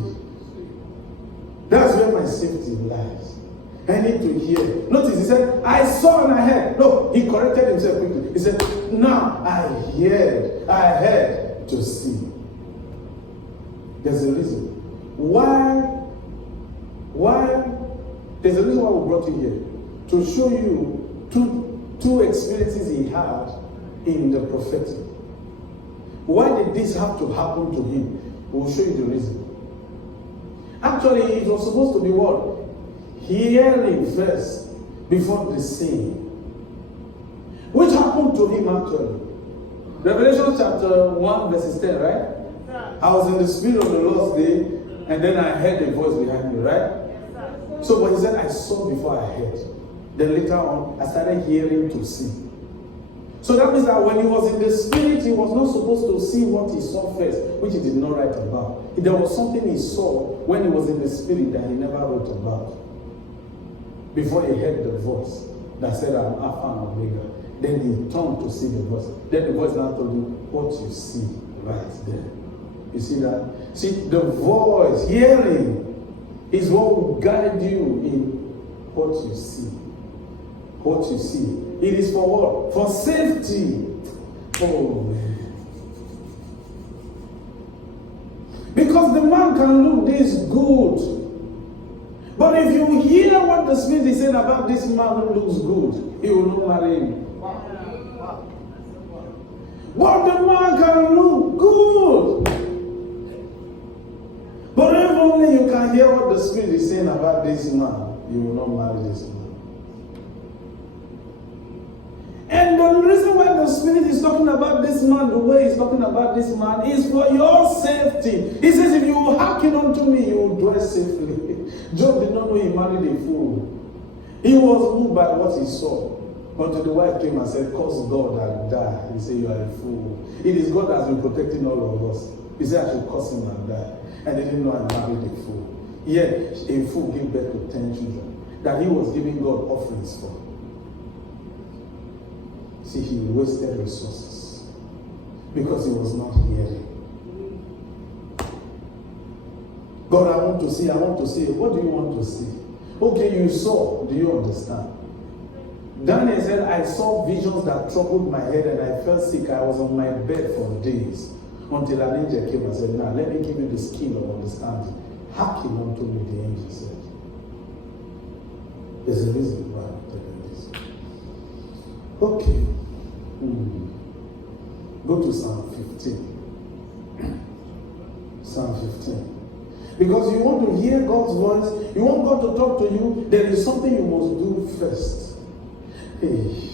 That's where my safety lies. I need to hear. Notice he said, I saw and I heard. No, he corrected himself quickly. He said, now I heard to see. There's a reason. Why? There's a reason why we brought you here. To show you two experiences he had in the prophetic. Why did this have to happen to him? We'll show you the reason. Actually, it was supposed to be what? Hearing first before the seeing. Which happened to him actually. Revelation chapter 1 verses 10, right? I was in the spirit of the Lord's day, and then I heard a voice behind me, right? So when he said, I saw before I heard. Then later on, I started hearing to see. So that means that when he was in the spirit, he was not supposed to see what he saw first, which he did not write about. There was something he saw when he was in the spirit that he never wrote about. Before he heard the voice that said, I'm Alpha and Omega. Then he turned to see the voice. Then the voice now told him, what you see right there. You see that? See, the voice, hearing, is what will guide you in what you see. What you see. It is for what? For safety. Oh, man. Because the man can look this good. But if you hear what the Spirit is saying about this man who looks good, he will not marry him. But the man can look good. But if only you can hear what the Spirit is saying about this man, you will not marry this man. And the reason why the Spirit is talking about this man, the way he's talking about this man, is for your safety. He says, if you hearken unto me, you will dwell safely. Job did not know he married a fool. He was moved by what he saw. Until the wife came and said, curse God and die. He said, you are a fool. It is God that has been protecting all of us. He said, I should curse him and die. And they didn't know I married a fool. Yet, a fool gave birth to 10 children that he was giving God offerings for. See, he wasted resources because he was not hearing. God, I want to see. What do you want to see? Okay, you saw. Do you understand? Daniel said, I saw visions that troubled my head and I felt sick. I was on my bed for days until an angel came and said, now let me give you the skill of understanding. Hearken unto me, the angel said. There's a reason why I'm telling this. Okay. Go to Psalm 15. Psalm 15. Because you want to hear God's voice, you want God to talk to you, there is something you must do first. Hey.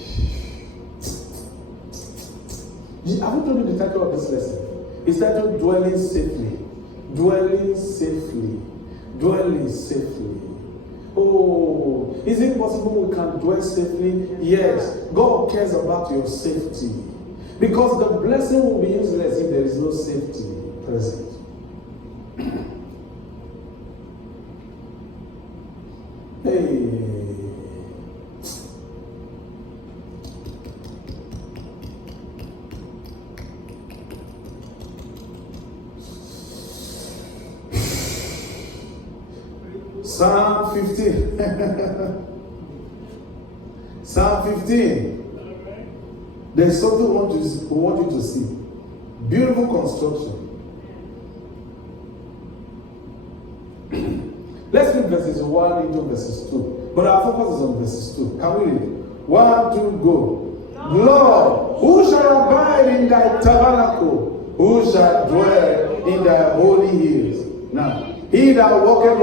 I haven't told you the title of this lesson. It's titled Dwelling Safely. Dwelling Safely. Dwelling Safely. Oh, is it possible we can dwell safely? Yes. God cares about your safety. Because the blessing will be useless if there is no safety present. Hey. Psalm 15. Psalm 15. There's something we want you to see. Beautiful construction. Let's read verses 1 into verses 2. But our focus is on verses 2. Can we read it? 1, 2, go. Lord, who shall abide in thy tabernacle? Who shall dwell in thy holy hills? Now, he that walketh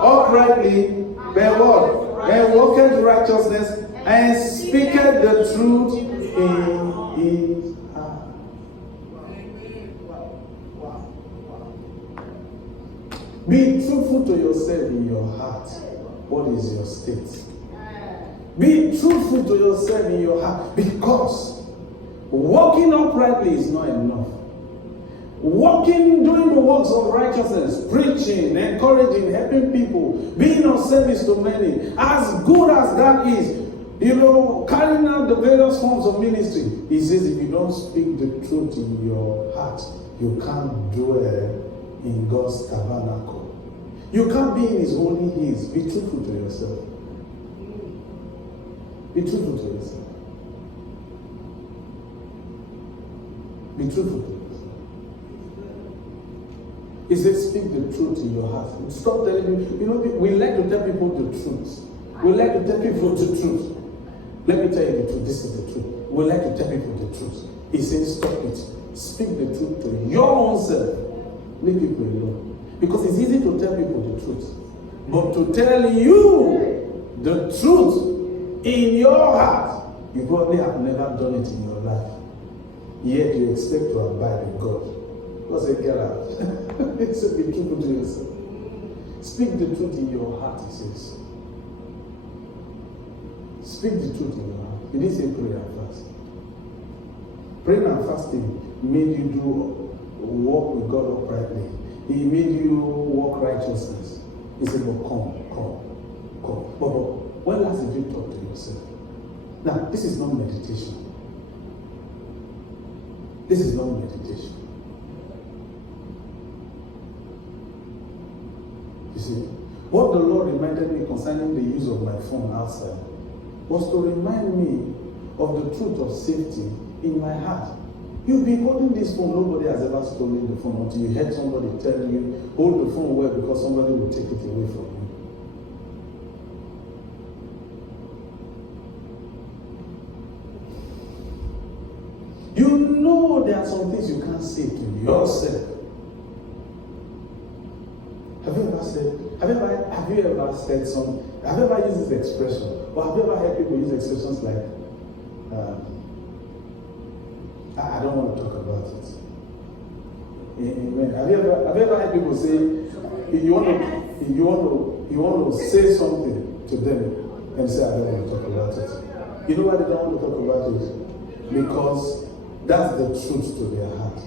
uprightly, and what? And walketh righteousness, and speaketh the truth in his heart. Be truthful to yourself in your heart. What is your state? Be truthful to yourself in your heart, because walking uprightly is not enough. Walking, doing the works of righteousness, preaching, encouraging, helping people, being of service to many, as good as that is, carrying out the various forms of ministry. He says if you don't speak the truth in your heart, you can't dwell in God's tabernacle. You can't be in his holy hills. Be truthful to yourself. Be truthful to yourself. Be truthful to yourself. He says, speak the truth in your heart. Stop telling people. We like to tell people the truth. We like to tell people the truth. Let me tell you the truth. This is the truth. We like to tell people the truth. He says, stop it. Speak the truth to your own self. Leave people alone. Because it's easy to tell people the truth. But to tell you the truth in your heart, you probably have never done it in your life. Yet you expect to abide in God. God said, get out. He said, be truthful to yourself. Speak the truth in your heart, he says. Speak the truth in your heart. He didn't say pray and fast. Praying and fasting made you walk with God uprightly. He made you walk righteousness. He said, but come. But when last did you talk to yourself? Now, this is not meditation. This is not meditation. You see, what the Lord reminded me concerning the use of my phone outside was to remind me of the truth of safety in my heart. You've been holding this phone, nobody has ever stolen the phone until you heard somebody tell you, hold the phone well because somebody will take it away from you. You know there are some things you can't say to yourself. Have you ever used this expression? Or have you ever heard people use expressions like, I don't want to talk about it. Amen. Have you ever heard people say, if you want to say something to them and say, I don't want to talk about it. You know why they don't want to talk about it? Because that's the truth to their heart.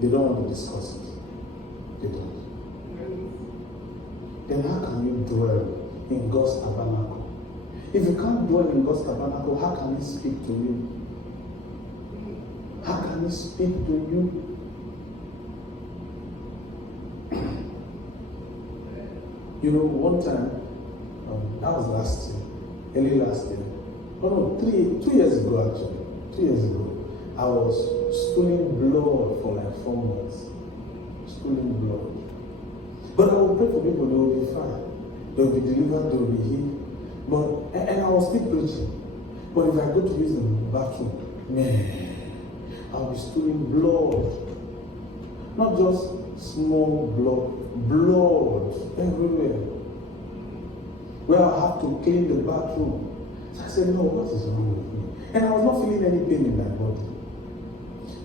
They don't want to discuss it. They don't. Then how can you dwell in God's tabernacle? If you can't dwell in God's tabernacle, how can he speak to you? How can he speak to you? One time, that was last year, early last year. Oh no, 2 years ago actually. 2 years ago, I was stooling blood for like 4 months. Stooling blood. But I will pray for people, they will be fine. They will be delivered, they will be healed. And I was still preaching. But if I go to use the bathroom, man, I'll be stooling blood. Not just small blood everywhere. Where I have to clean the bathroom. So I said, no, what is wrong with me? And I was not feeling any pain in my body.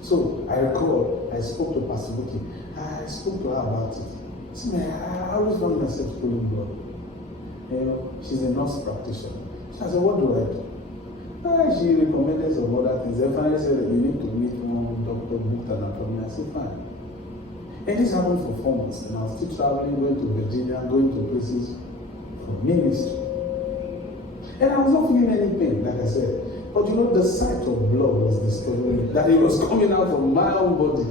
So I recall, I spoke to Pastor Vicky. I spoke to her about it. She said, I always found myself stooling blood. She's a nurse practitioner. So I said, what do I do? She recommended some other things. Then finally said that you need to meet one doctor, book an appointment. I said, fine. And this happened for 4 months. And I was still traveling, going to Virginia, going to places for ministry. And I was not feeling any pain, like I said. But the sight of blood was disturbing me. That it was coming out from my own body.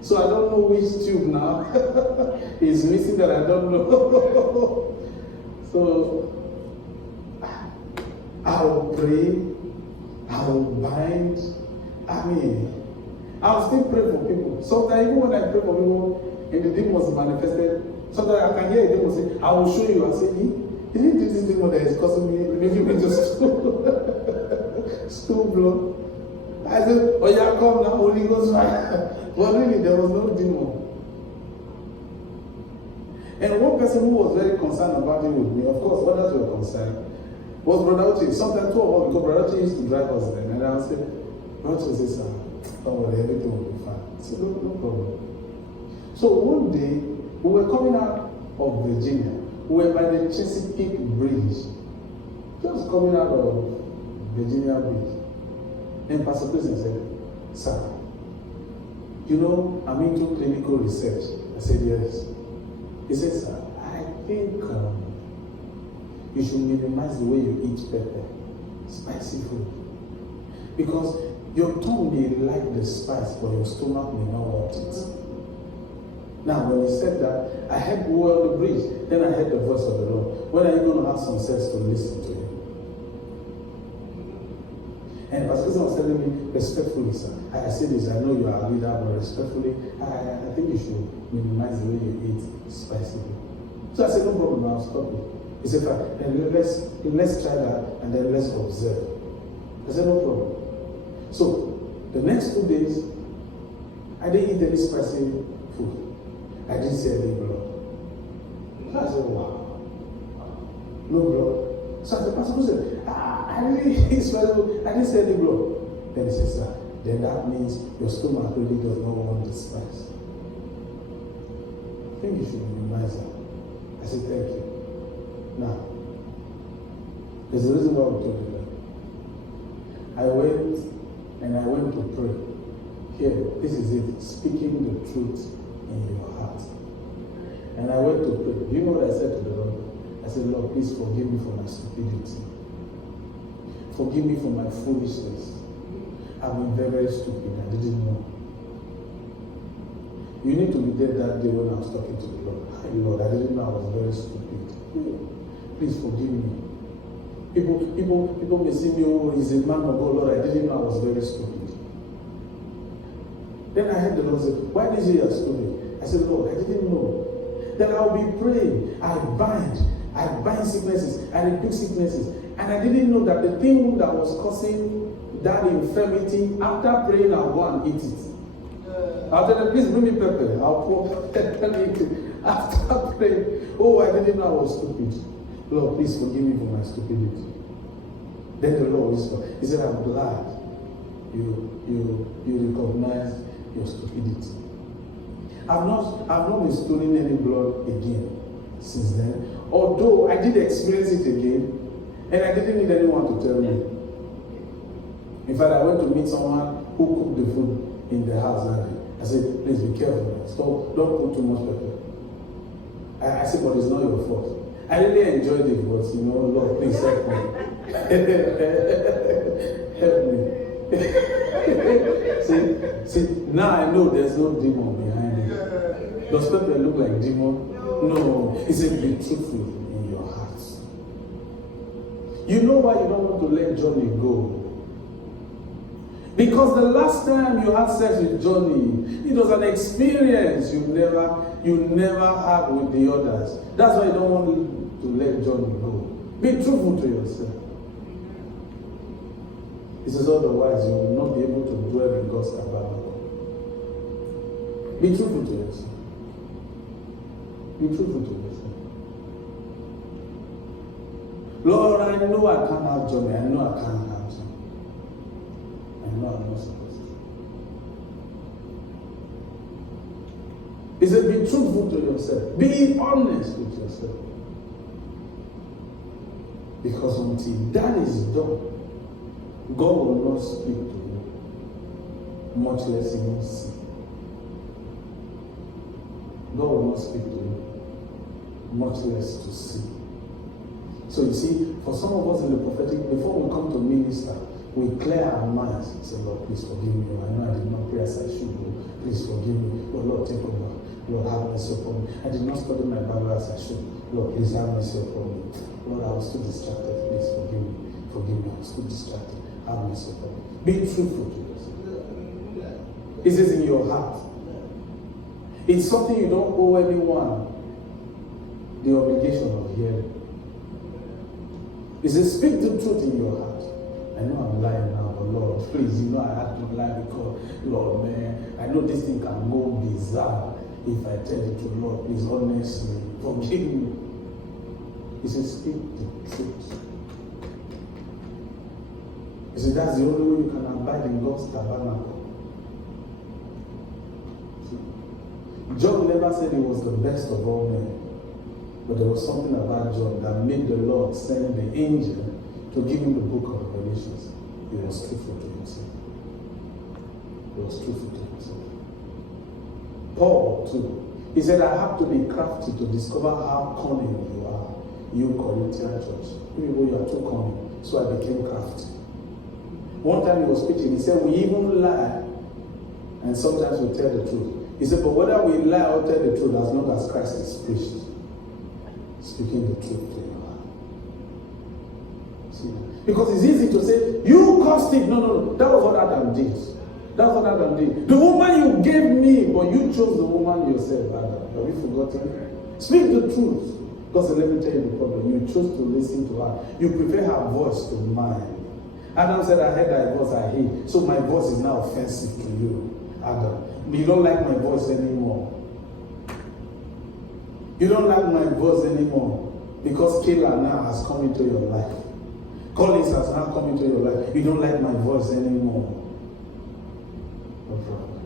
So I don't know which tube now is missing that I don't know. So, I will pray, I will bind. I mean, I'll still pray for people. Sometimes, even when I pray for people, and the demons manifested, sometimes I can hear a demon say, I will show you. I say, is it this demon that is causing me, making me to stool blood? I said, oh yeah, come now, Holy Ghost fire. But really, there was no demon. And one person who was very concerned about it with me, of course, others were concerned, was Bro.Osi. Sometimes two of us, because Bro.Osi used to drive us then, and I would say, Bro.Osi, sir, don't worry, everything will be fine. I said, no problem. So one day, we were coming out of Virginia. We were by the Chesapeake Bridge. Just coming out of Virginia Bridge. And Pastor President said, sir, you know, I'm into clinical research. I said, yes. He said, sir, I think you should minimize the way you eat pepper, spicy food. Because your tongue may like the spice, but your stomach may not want it. Now, when he said that, I heard we were on the bridge. Then I heard the voice of the Lord. When are you going to have some sense to listen to him? And Pastor was telling me, respectfully, sir, I said this, I know you are a leader, but respectfully, I think you should minimize the way you eat spicy food. So I said, no problem, I'll stop it. He said, then let's try that, and then let's observe. I said, no problem. So, the next 2 days, I didn't eat any spicy food. I didn't see any blood. So I said, wow. No blood. So the pastor said, I didn't eat spicy food. I didn't see any blood. Then he said, sir, then that means your stomach really does not want the spice. I think you should minimize that. I said, thank you. Now, there's a reason why we told you that. I went to pray. Here, this is it, speaking the truth in your heart. And I went to pray. Do you know what I said to the Lord? I said, Lord, please forgive me for my stupidity. Forgive me for my foolishness. I've been very, very stupid. I didn't know. You need to be there that day when I was talking to the Lord. Lord, I didn't know I was very stupid. Please forgive me. People may see me, oh, he's a man of God. Lord, I didn't know I was very stupid. Then I heard the Lord say, why did you say you're stupid? I said, Lord, I didn't know. Then I'll be praying. I bind sicknesses. I rebuke sicknesses. And I didn't know that the thing that was causing that infirmity, after praying, I'll go and eat it. I'll tell them, please bring me pepper. I'll pour pepper and eat it. After praying, oh, I didn't know I was stupid. Lord, please forgive me for my stupidity. Then the Lord whispered, he said, I'm glad you recognize your stupidity. I've not been stealing any blood again since then. Although I did experience it again, and I didn't need anyone to tell me. In fact, I went to meet someone who cooked the food in the house that day. I said, please be careful. Stop, don't put too much pepper. I said, but it's not your fault. I really enjoyed it, but you know, Lord, please help me. Help me. see, now I know there's no demon behind it. Does pepper look like demon? No. He said, be truthful in your heart. You know why you don't want to let Johnny go? Because the last time you had sex with Johnny, it was an experience you never had with the others. That's why you don't want to let Johnny go. Be truthful to yourself. He says, otherwise you will not be able to dwell in God's tabernacle. Be truthful to yourself. Be truthful to yourself. Lord, I know I can't have Johnny. I know I can't have Johnny. I know I'm not supposed to. He said, be truthful to yourself. Be honest with yourself. Because until that is done, God will not speak to you, much less even see. God will not speak to you, much less to see. So you see, for some of us in the prophetic, before we come to minister, we clear our minds and say, Lord, please forgive me. I know I did not pray as I should do. Please forgive me. Oh, Lord, take over. Lord, have mercy upon me. I did not study my Bible as I should. Lord, please have mercy upon me. Lord, I was too distracted. Please forgive me. Forgive me. I was too distracted. Have mercy upon me. Be truthful to yourself. It is in your heart. It's something you don't owe anyone the obligation of hearing. It says, speak the truth in your heart. I know I'm lying now, but Lord, please, you know I have to lie because, Lord, man, I know this thing can go bizarre if I tell the truth. Lord, please, honestly, forgive me. He says, speak the truth. He said, that's the only way you can abide in God's tabernacle. John never said he was the best of all men. But there was something about John that made the Lord send the angel to give him the book of Revelations. He was truthful to himself. He was truthful to himself. Paul, too. He said, I have to be crafty to discover how cunning you are, you Corinthian church. You are too cunning. So I became crafty. One time he was preaching, he said, we even lie, and sometimes we tell the truth. He said, but whether we lie or tell the truth, as long as Christ is preached, speaking the truth to your heart. See? Because it's easy to say, you caused it. No. That was what Adam did. That's what Adam did. The woman you gave me, but you chose the woman yourself, Adam. Have you forgotten? Speak the truth. Because let me tell you the problem. You chose to listen to her. You prefer her voice to mine. Adam said, I heard thy voice, I hate. So my voice is now offensive to you, Adam. You don't like my voice anymore. You don't like my voice anymore because Kayla now has come into your life. Collins has now come into your life. You don't like my voice anymore. No problem.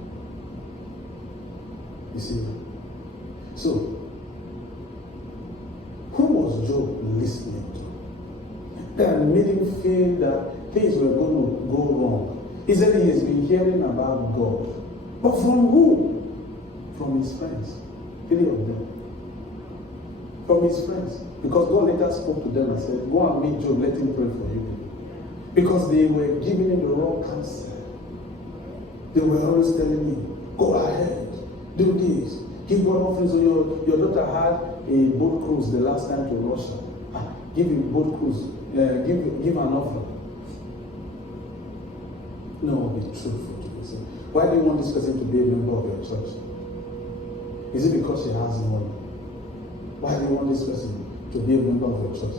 You see? So, who was Job listening to? That made him feel that things were going to go wrong. He said he has been hearing about God. But from who? From his friends. 3 of them. From his friends. Because God later spoke to them and said, go and meet Job, let him pray for you. Because they were giving him the wrong counsel. They were always telling him, go ahead, do this, give God offerings. So your daughter had a boat cruise the last time to Russia. Give him boat cruise, give an offering. No, be truthful to yourself. Why do you want this person to be a member of your church? Is it because she has money? Why do you want this person to be a member of your church?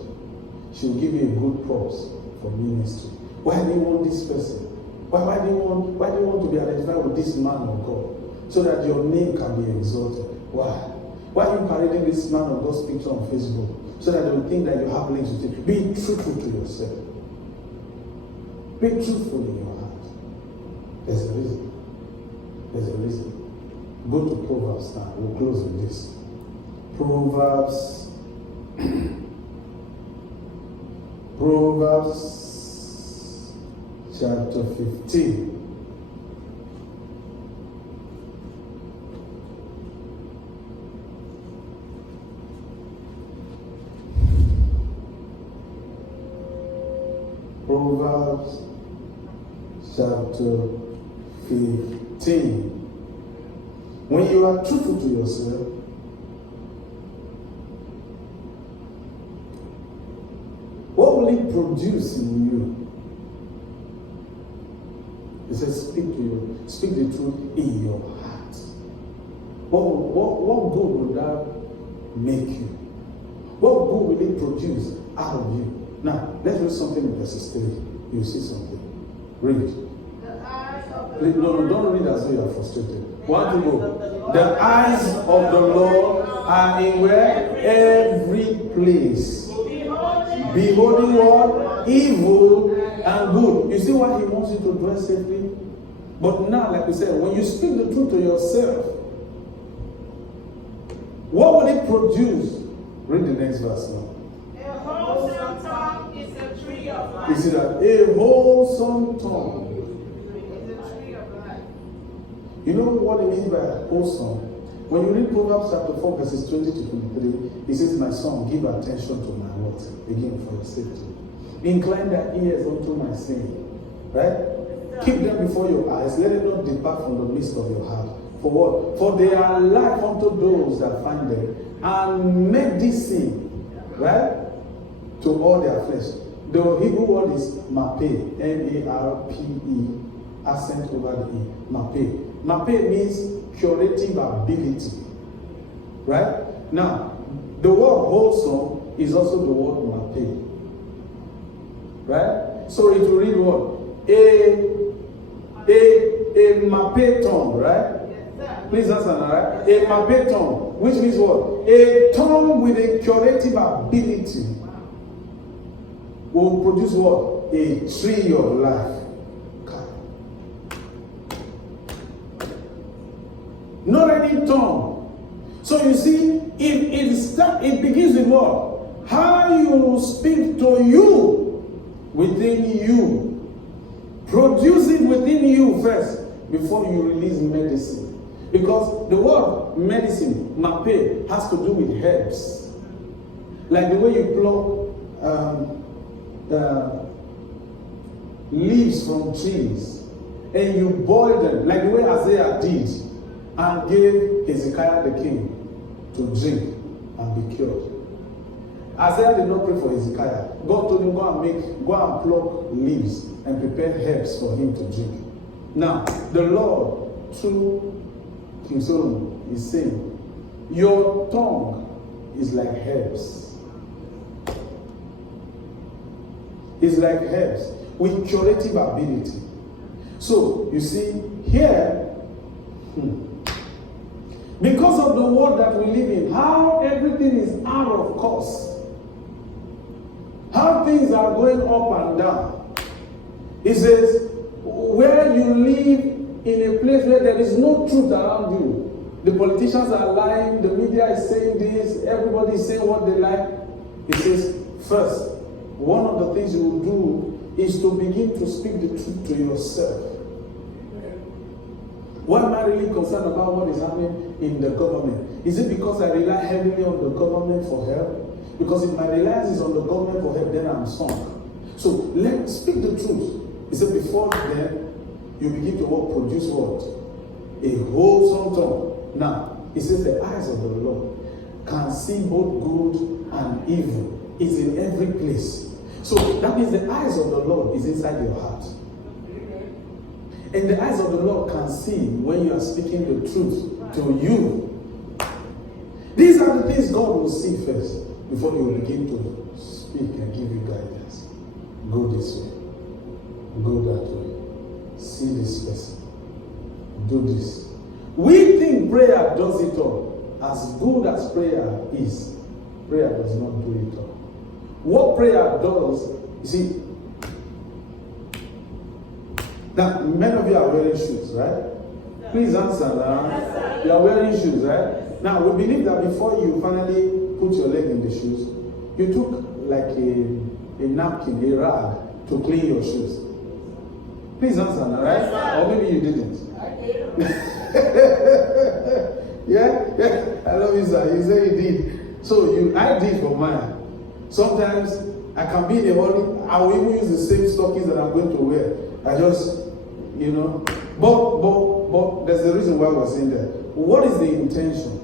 She will give you a good props for ministry. Why do you want this person? Why do you want to be identified with this man of God? So that your name can be exalted. Why? Why are you parading this man of God's picture on Facebook? So that they will think that you have links with him. Be truthful to yourself. Be truthful in your heart. There's a reason. There's a reason. Go to Proverbs now. We'll close with this. Proverbs chapter 15. Proverbs chapter 15. When you are truthful to yourself, what will it produce in you? It says, speak the truth in your heart. What good will that make you? What good will it produce out of you? Now, let's read something in verses 3. You see something. Read. No, don't read as though you are frustrated. 1 to go. The eyes of the Lord are in where? Every place. Beholding what? Evil and good. You see why he wants you to dwell safely? But now, like we said, when you speak the truth to yourself, what will it produce? Read the next verse now. A wholesome tongue is a tree of life. You see that? A wholesome tongue. Is a tree of life. You know what it means by wholesome? When you read Proverbs chapter 4, verses 20 to 23, it says, my son, give attention to my words. Again, for your safety. Incline thy ears unto my saying. Right? Keep them before your eyes. Let it not depart from the midst of your heart. For what? For they are life unto those that find them, and medicine, right, to all their flesh. The Hebrew word is mape, M-A-R-P-E, accent over the E, mape. Mape means curative ability, right? Now, the word wholesome is also the word mape, right? So it will read what? A mape tongue, right? Please answer, right? A mape tongue, which means what? A tongue with a curative ability will produce what? A tree of life. Not any tongue. So you see, it begins with what? How you speak to you within you. Produce it within you first before you release medicine. Because the word medicine, mape, has to do with herbs. Like the way you pluck leaves from trees and you boil them, like the way Isaiah did and gave Hezekiah the king to drink and be cured. Isaiah did not pray for Hezekiah. God told him, go and pluck leaves and prepare herbs for him to drink. Now, the Lord, through King Solomon, is saying, your tongue is like herbs. It's like herbs with curative ability. So, you see, here, because of the world that we live in, how everything is out of course, how things are going up and down. He says, where you live in a place where there is no truth around you, the politicians are lying, the media is saying this, everybody is saying what they like. He says, first, one of the things you will do is to begin to speak the truth to yourself. Why am I really concerned about what is happening in the government? Is it because I rely heavily on the government for help? Because if my reliance is on the government for help, then I'm sunk. So let's speak the truth. He said, before then, you begin to produce what? A wholesome tongue. Now, he says the eyes of the Lord can see both good and evil. It's in every place. So that means the eyes of the Lord is inside your heart. And the eyes of the Lord can see when you are speaking the truth to you. These are the things God will see first before He will begin to speak and give you guidance. Go this way. Go that way. See this person. Do this. We think prayer does it all. As good as prayer is, prayer does not do it all. What prayer does, you see, now many of you are wearing shoes, right? Please answer now. You are wearing shoes, right? Now we believe that before you finally put your leg in the shoes, you took like a napkin, a rag to clean your shoes. Please answer now, right? Or maybe you didn't. I did. Yeah? I love you, sir. You say you did. So I did for mine. Sometimes I can be in a hurry. I will even use the same stockings that I'm going to wear. I just, but there's a reason why we're saying that. What is the intention?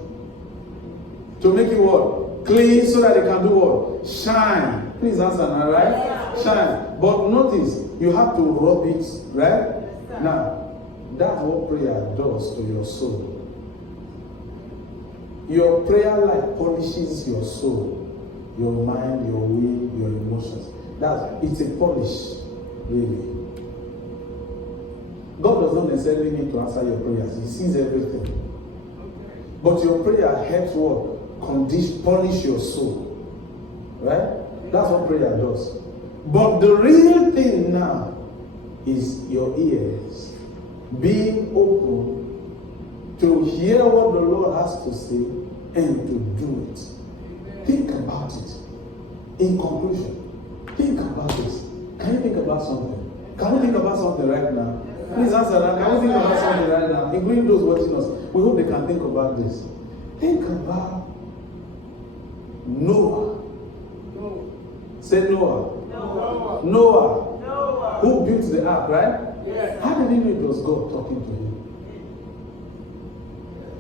To make it what? Clean so that it can do what? Shine. Please answer now, right? Yeah. Shine. But notice, you have to rub it, right? Yes, now, that's what prayer does to your soul. Your prayer life polishes your soul, your mind, your will, your emotions. It's a polish, really. God does not necessarily need to answer your prayers. He sees everything. But your prayer helps what? Polish your soul. Right? That's what prayer does. But the real thing now is your ears being open to hear what the Lord has to say and to do it. Think about it. In conclusion, think about this. Can you think about something? Can we think about something right now? Please answer that. Can we think about something right now? Including those watching us. We hope they can think about this. Think about Noah. Say Noah. Noah. Who built the ark, right? Yes. How did he know it was God talking to him?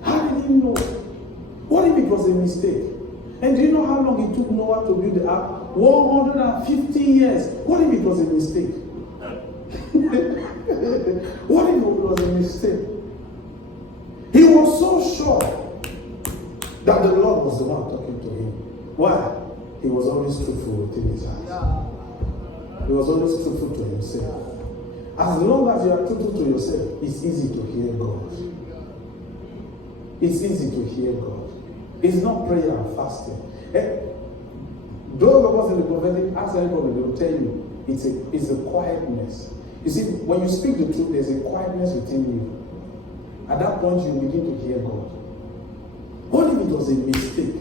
How did he know? What if it was a mistake? And do you know how long it took Noah to build the ark? 150 years. What if it was a mistake? What if it was a mistake? He was so sure that the Lord was the one talking to him. Why? He was always truthful within his heart. He was always truthful to himself. As long as you are truthful to yourself, it's easy to hear God. It's easy to hear God. It's not prayer and fasting. Those of us in the prophetic, ask anybody, they will tell you it's a quietness. You see, when you speak the truth, there's a quietness within you. At that point, you begin to hear God. What if it was a mistake?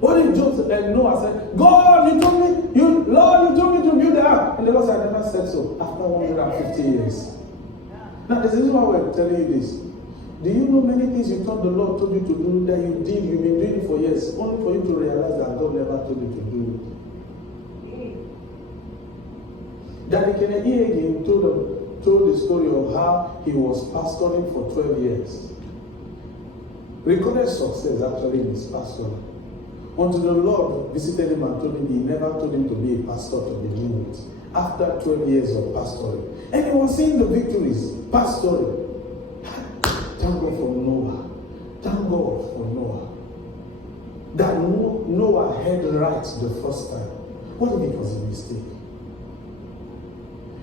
What if Joseph and Noah said, God, you told me, Lord, you told me to build the ark. And the Lord said, I never said so after 150 years. Now, there's a reason why we're telling you this. Do you know many things you thought the Lord told you to do that you did, you've been doing it for years, only for you to realize that God never told you to do it? Daddy Kennedy again told the story of how he was pastoring for 12 years. Recorded success actually in his pastoring. Until the Lord visited him and told him he never told him to be a pastor to begin with. After 12 years of pastoring. And he was seeing the victories, pastoring. Thank God for Noah. Thank God for Noah. That Noah heard right the first time. What if it was a mistake?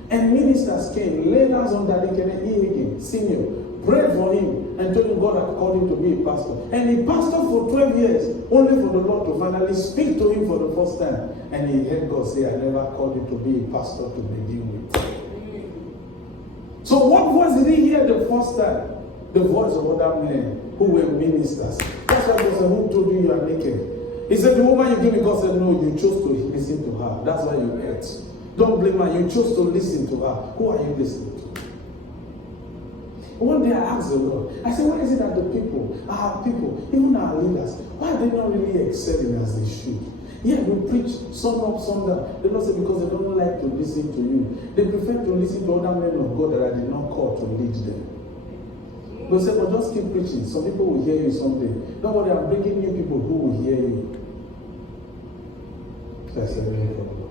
And ministers came, laid hands on Daddy Kennedy again, senior, prayed for him, and told him God had called him to be a pastor. And he pastored for 12 years, only for the Lord to finally speak to him for the first time. And he heard God say, I never called you to be a pastor to begin with. So what voice did he hear the first time? The voice of other men who were ministers. That's why they said, who told you are naked? He said, the woman you gave me, God said, no, you chose to listen to her. That's why you ate. Don't blame her, you chose to listen to her. Who are you listening to? One day I asked the Lord, I said, why is it that the people, our people, even our leaders, why are they not really excelling as they should? Yeah, we preach sun up, sun down. The Lord said, because they don't like to listen to you. They prefer to listen to other men of God that I did not call to lead them. But say, but just keep preaching. Some people will hear you someday. Don't worry, I'm bringing new people who will hear you. So I said, really problem.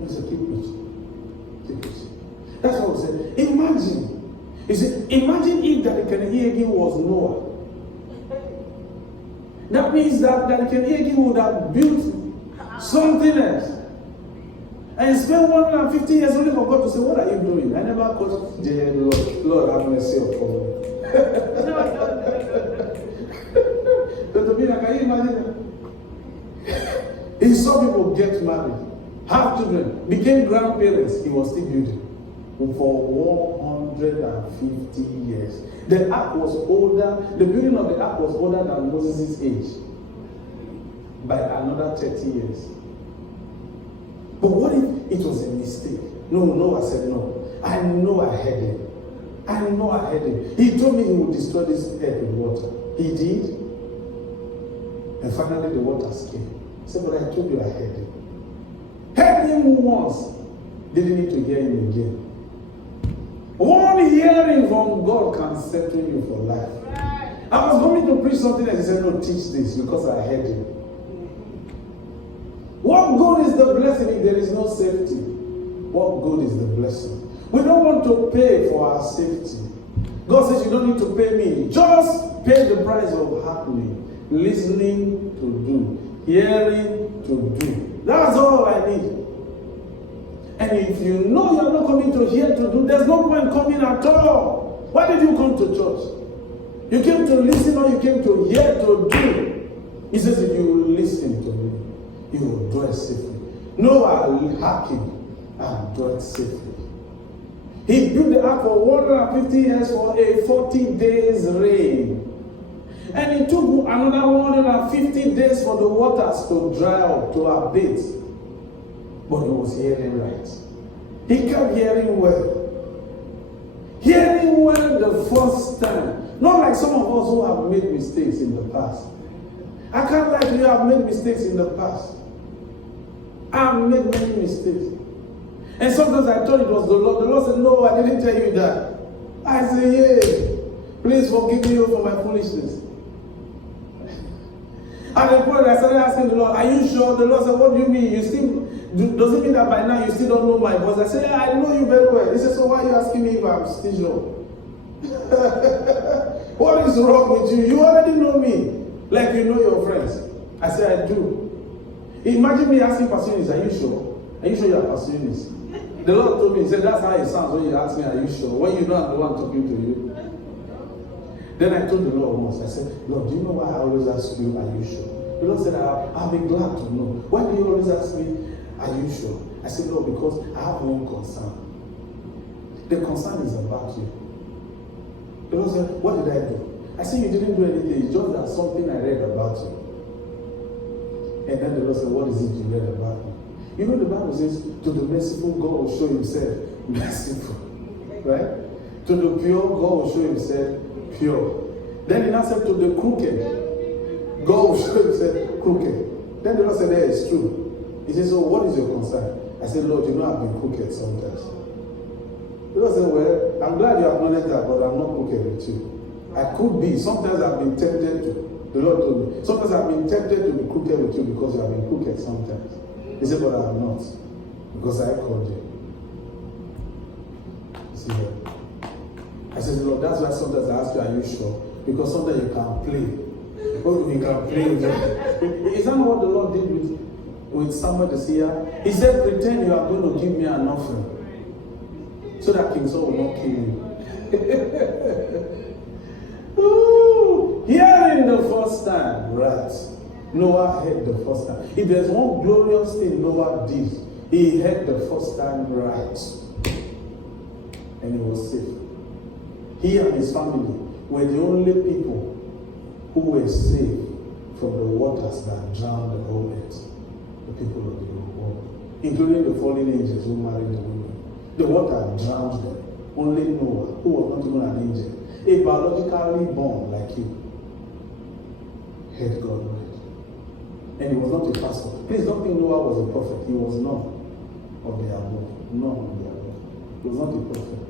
He said, keep preaching. Keep preaching. That's what I said. Imagine. He said, imagine if Daddy Kennedy was Noah. That means that Daddy Kennedy would have built something else. And spend 150 years only for God to say, what are you doing? I never called the Lord have mercy upon me. Can you imagine that? He saw people get married, have children, became grandparents. He was still building for 150 years. The ark was older, the building of the ark was older than Moses' age by another 30 years. But what if it was a mistake? No, Noah said no. I know I heard him. I know I heard him. He told me he would destroy this earth with water. He did. And finally the waters came. He said, but I told you I heard him. Heard him once. Didn't need to hear him again. One hearing from God can settle you for life. I was going to preach something and he said, no, teach this because I heard him. What good is the blessing if there is no safety? What good is the blessing? We don't want to pay for our safety. God says you don't need to pay me. Just pay the price of happening, listening to do, hearing to do. That's all I need. And if you know you're not coming to hear to do, there's no point coming at all. Why did you come to church? You came to listen or you came to hear to do? He says if you listen to me, you will dwell safely. Noah hearkened and dwelt safely. He built the ark for 150 years for a 40 days rain. And it took another 150 days for the waters to dry up, to abate. But he was hearing right. He kept hearing well. Hearing well the first time. Not like some of us who have made mistakes in the past. I can't lie to you, I've made mistakes in the past. I've made many mistakes. And sometimes I thought it was the Lord. The Lord said, no, I didn't tell you that. I said, yeah. Please forgive me for my foolishness. At the point I started asking the Lord, are you sure? The Lord said, what do you mean? You still, does it mean that by now you still don't know my voice? I said, yeah, I know you very well. He said, so why are you asking me if I'm still sure? What is wrong with you? You already know me. Like you know your friends. I said, I do. Imagine me asking Pastor, are you sure? Are you sure you are pursuing this? The Lord told me, he said, that's how it sounds when you ask me, are you sure? When you know I'm the one talking to you. Then I told the Lord once, I said, Lord, do you know why I always ask you, are you sure? The Lord said, I'll be glad to know. Why do you always ask me, are you sure? I said, Lord, because I have one concern. The concern is about you. The Lord said, what did I do? I said, you didn't do anything. It's just that something I read about you. And then the Lord said, what is it you read about me? You know the Bible says, to the merciful, God will show himself merciful. Right? To the pure, God will show himself pure. Then he now said to the crooked, God will show himself crooked. Then the Lord said, yeah, it's true. He said, so what is your concern? I said, Lord, you know I've been crooked sometimes. The Lord said, well, I'm glad you acknowledge that, but I'm not crooked with you. I could be. Sometimes I've been tempted to. The Lord told me. Sometimes I've been tempted to be crooked with you because you have been crooked sometimes. He said, but I'm not. Because I called you. See here. I said, Lord, that's why sometimes I ask you, are you sure? Because sometimes you can play. You can play with it. Is that not what the Lord did with Samuel the seer? He said, pretend you are going to give me an offering so that King Saul will not kill you. Ooh, hearing the first time, right? Noah heard the first time. If there's one glorious thing Noah did, he heard the first time right. And he was safe. He and his family were the only people who were saved from the waters that drowned the whole earth. The people of the world, including the fallen angels who married the women. The water drowned them. Only Noah, who was not even an angel, a biologically born like you, heard God right. And he was not a pastor. Please don't think Noah was a prophet. He was none of the above. None of the above. He was not a prophet.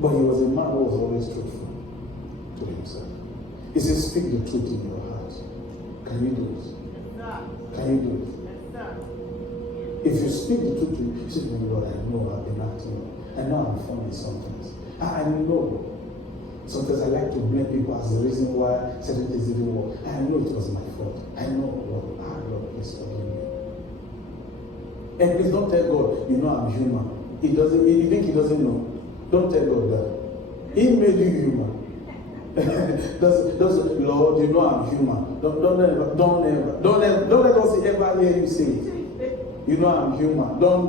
But he was a man who was always truthful to himself. He says, speak the truth in your heart. Can you do it? Can you do it? If you speak the truth to you, you say, Lord, I know I've been acting. I know I'm funny sometimes. I know. Sometimes I like to blame people as the reason why certain things didn't work. I know it was my fault. I know, Lord, please forgive me. And please don't tell God, you know I'm human. You think he doesn't know? Don't tell God that. He made you human. Lord, you know I'm human. Don't let us ever hear you say it. You know I'm human. Don't.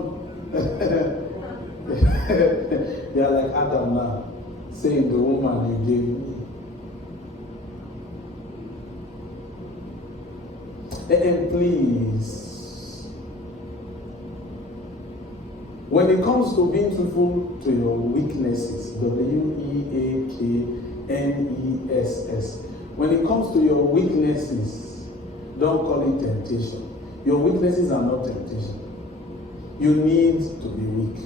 They are like Adam now, saying the woman you gave me. And please, when it comes to being truthful to your weaknesses, WEAKNESS, when it comes to your weaknesses, don't call it temptation. Your weaknesses are not temptation. You need to be weak.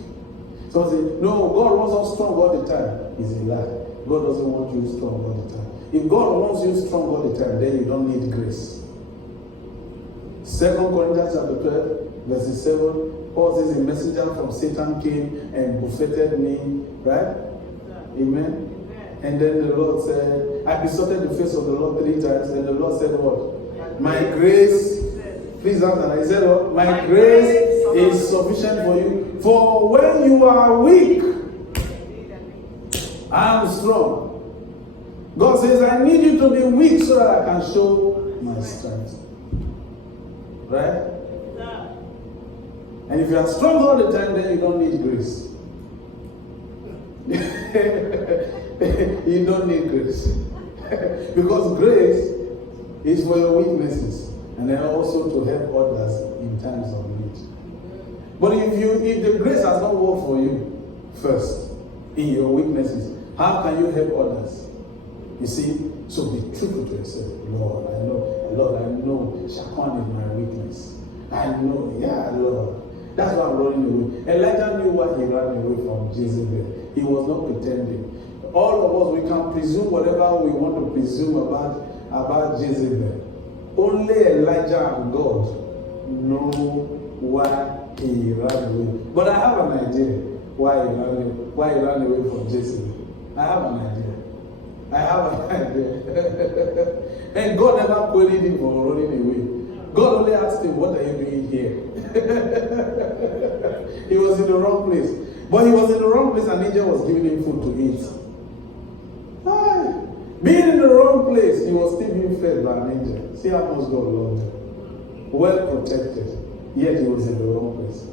So say, no, God wants us strong all the time. It's a lie. God doesn't want you strong all the time. If God wants you strong all the time, then you don't need grace. 2 Corinthians chapter 12, verses 7, Paul says, a messenger from Satan came and buffeted me, right? Amen. And then the Lord said, I besought the face of the Lord 3 times, and the Lord said, what? My grace, please answer. He said, what? My grace is sufficient for you. For when you are weak, I am strong. God says, I need you to be weak so that I can show my strength. Right? And if you are strong all the time, then you don't need grace. You don't need grace. Because grace is for your weaknesses and then also to help others in times of need. But if the grace has not worked for you first in your weaknesses, how can you help others? You see, so be truthful to yourself. Lord, I know Shakwan is my weakness. I know, yeah, Lord. That's why I'm running away. Elijah knew why he ran away from Jezebel. He was not pretending. all of us, we can presume whatever we want to presume about Jezebel. Only Elijah and God know why he ran away. But I have an idea why he ran away from Jezebel. I have an idea. And God never queried him for running away. God only asked him, what are you doing here? He was in the wrong place. But he was in the wrong place and angel was giving him food to eat. Being in the wrong place, he was still being fed by an angel. See how much God loved him. Well protected. Yet he was in the wrong place.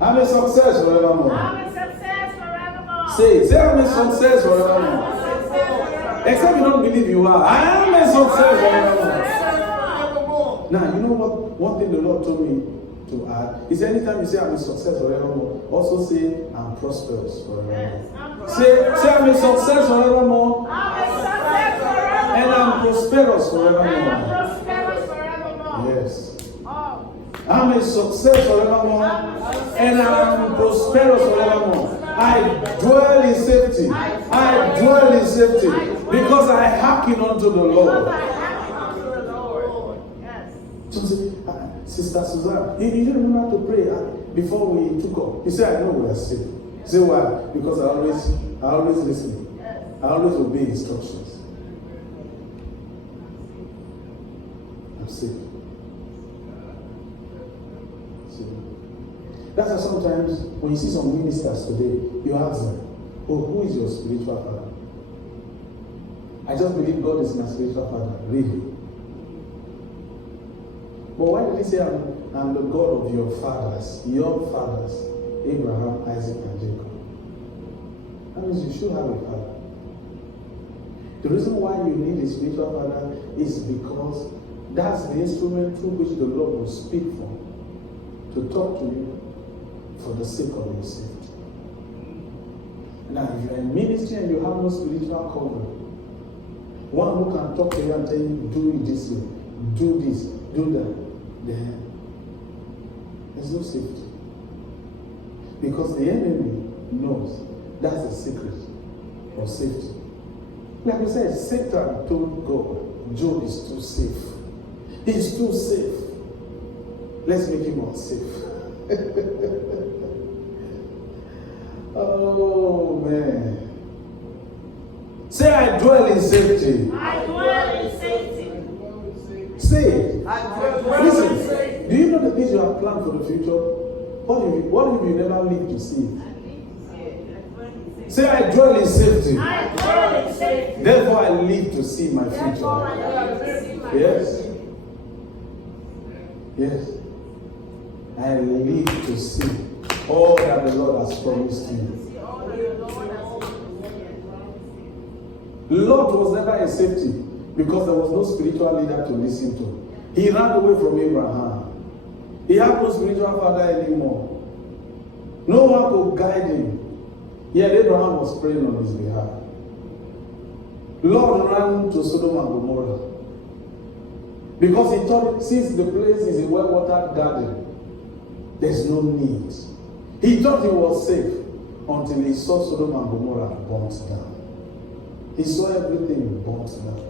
I'm a success forevermore. I'm a success forevermore. Say I'm a success forevermore. Except you don't believe you are. I am a success forevermore. Now, you know what? One thing the Lord told me to add is anytime you say I'm a success forevermore, also say I'm prosperous forevermore. Yes, Say I'm a success forevermore. I'm a success forevermore. And I'm prosperous And I'm forevermore. prosperous forevermore. Yes. Oh. I'm a success forevermore. And I'm prosperous forevermore. I dwell in safety. I dwell in safety. Because I hearken unto the Because Lord. I hearken unto the Lord. Yes. So Sister Suzanne, you didn't remember to pray before we took off. You said, I know we are safe. Say why? Because I always listen. Yes. I always obey instructions. I'm safe. That's why sometimes when you see some ministers today, you ask them, oh, who is your spiritual father? I just believe God is my spiritual father. Really? But why did he say I'm the God of your fathers, Abraham, Isaac, and Jacob? That means you should have a father. The reason why you need a spiritual father is because that's the instrument through which the Lord will speak from, to talk to you for the sake of your safety. Now, if you're in ministry and you have no spiritual covering, one who can talk to you and tell you, do it this way, do this, do that, then there's no safety. Because the enemy knows that's the secret of safety. Like we said, Satan told God, Job is too safe. He's too safe. Let's make him unsafe. Oh man. Say, I dwell in safety. I dwell in safety. Say it. Listen, do you know the things you have planned for the future? What if you never live to see it? Say, I dwell in safety. I dwell in safety. Therefore, I live to see my Therefore, I future. live to see my Yes. future. Yes. I live to see all that the Lord has promised you. See all that the Lord has Lot was never in safety because there was no spiritual leader to listen to. He ran away from Abraham. He had no spiritual father anymore. No one could guide him. Yet Abraham was praying on his behalf. Lot ran to Sodom and Gomorrah because he thought, since the place is a well-watered garden, there's no need. He thought he was safe until he saw Sodom and Gomorrah burnt down. He saw everything burnt down.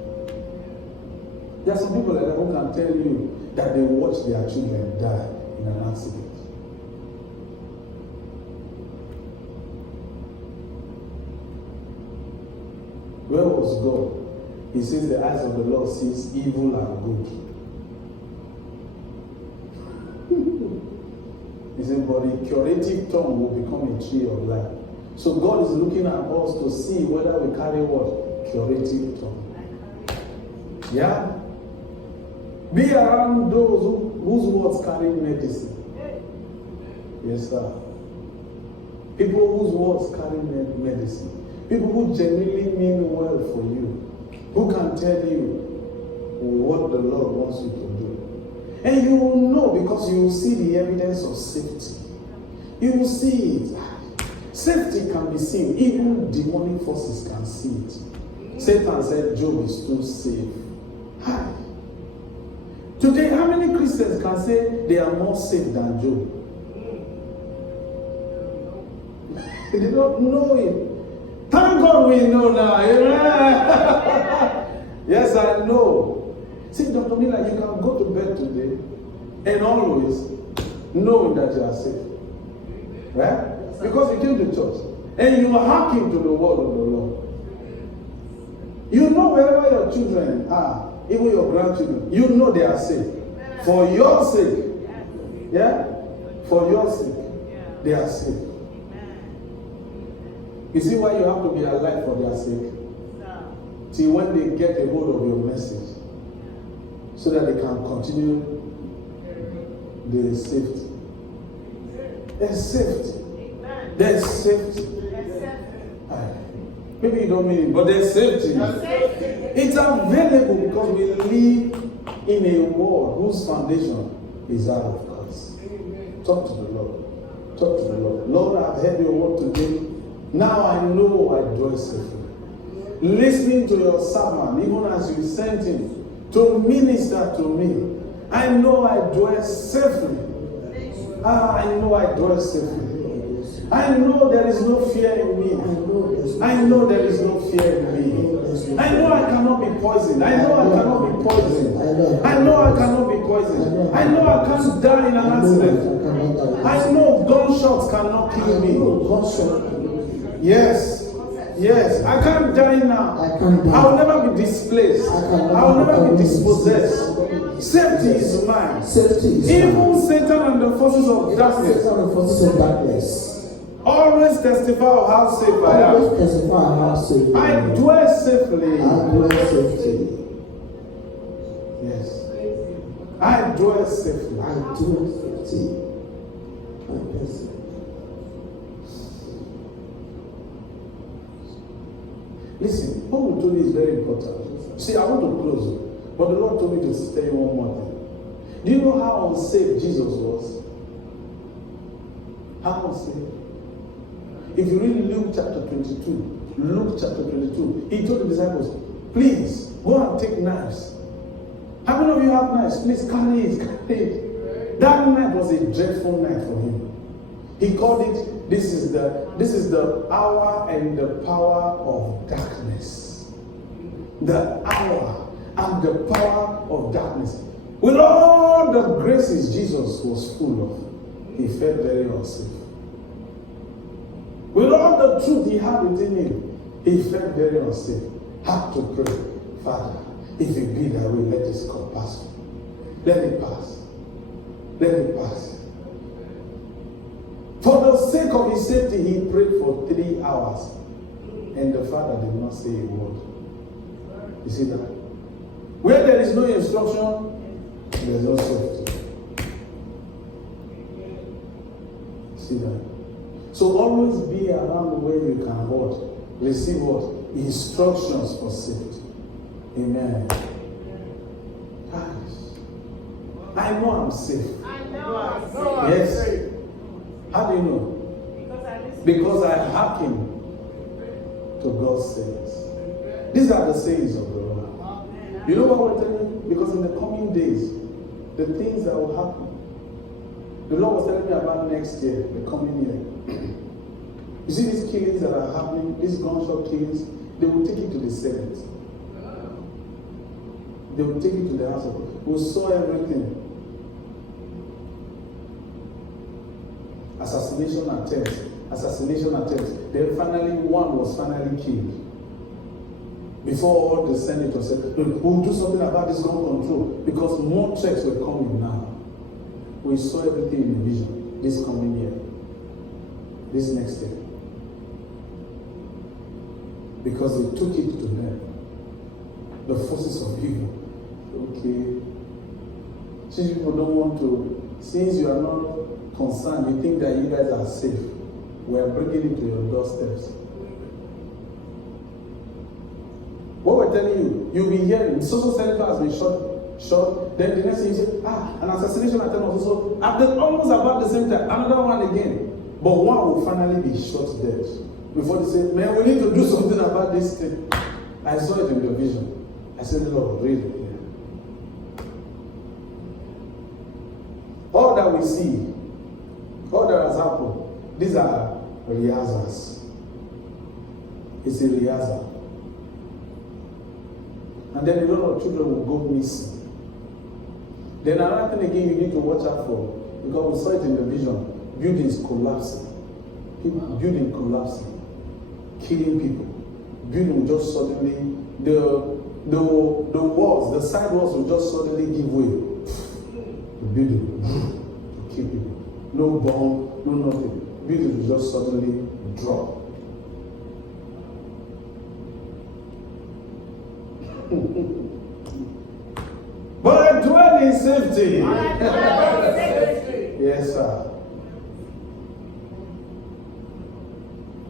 There are some people like that who can tell you that they watched their children die in an accident. Where was God? He says the eyes of the Lord sees evil and good. He said, but the curative tongue will become a tree of life. So God is looking at us to see whether we carry what? Curative tongue. Yeah? Be around those whose words carry medicine. Yes, sir. People whose words carry medicine. People who genuinely mean well for you. Who can tell you what the Lord wants you to do. And you will know because you will see the evidence of safety. You will see it. Safety can be seen. Even demonic forces can see it. Satan said Job is too safe. Hi. Today, how many Christians can say they are more safe than Job? They don't know it. Thank God we know now. Amen. Yes, I know. See, Dr. Miller, you can go to bed today and always knowing that you are safe. Right? Because you came to church and you are hearkening to the word of the Lord. You know wherever your children are, even your grandchildren, you know they are safe. For your sake. Yeah? For your sake. They are safe. You see why you have to be alive for their sake? Till when they get a hold of your message. So that they can continue their safety. There's safety. There's safety. Maybe you don't mean it, but there's safety. It's available because we live in a world whose foundation is out of Christ. Talk to the Lord. Talk to the Lord. Lord, I've heard your word today. Now I know I dwell safely. Listening to your sermon, even as you sent him to minister to me, I know I dwell safely. I know I dwell safely. I know there is no fear in me. I know there is no fear in me. I know I cannot be poisoned. I know I cannot be poisoned. I know I cannot be poisoned. I know I can't die in an accident. I know gunshots cannot kill me. Yes. Yes, I can't die now. I will never be displaced. I will never be dispossessed. Safety is mine. Even Satan and the forces of darkness always testify of how safe I am. I dwell safely. Yes. I dwell safely. Listen, what we told you is very important. See, I want to close, but the Lord told me to tell you one more thing. Do you know how unsafe Jesus was? How unsafe? If you read Luke chapter 22, he told the disciples, please, go and take knives. How many of you have knives? Please carry it. That knife was a dreadful knife for him. He called it, this is the hour and the power of darkness. The hour and the power of darkness. With all the graces Jesus was full of, he felt very unsafe. With all the truth he had within him, he felt very unsafe. Had to pray, Father, if it be that way, let this cup pass. Let it pass. Let it pass. For the sake of his safety, he prayed for 3 hours. And the Father did not say a word. You see that? Where there is no instruction, there is no safety. See that? So always be around where you can what? Receive what? Instructions for safety. Amen. I know I'm safe. I know I'm safe. Yes. How do you know? Because I hearken to God's sayings. These are the sayings of the Lord. You know what we're telling you? Because in the coming days, the things that will happen. The Lord was telling me about next year, the coming year. You see these killings that are happening, these gunshot killings, they will take it to the Senate. They will take it to the House of God. We saw everything. Assassination attempts. Then finally, one was finally killed. Before all the senators said, look, we'll do something about this gun control because more checks were coming now. We saw everything in the vision this coming year, this next year. Because they took it to them. The forces of evil. Okay. Since people don't want to, since you are not concerned, you think that you guys are safe. We are bringing it to your doorsteps. What we're telling you, you'll be hearing, the social senator has been shot, then the next thing you say, an assassination attempt was also, almost about the same time, another one again. But one will finally be shot dead. Before they say, man, we need to do something about this thing. I saw it in the vision. I said, Lord, read it. All that we see, all that has happened, these are rehearsals. It's a rehearsal. And then a lot of children will go missing. Then another thing again you need to watch out for, because we saw it in the vision, buildings collapsing. Building collapsing. Killing people. Building will just suddenly, the walls, the side walls will just suddenly give way. The building will kill people. No bomb, no nothing. Building will just suddenly drop. But I dwell in safety. Yes, sir.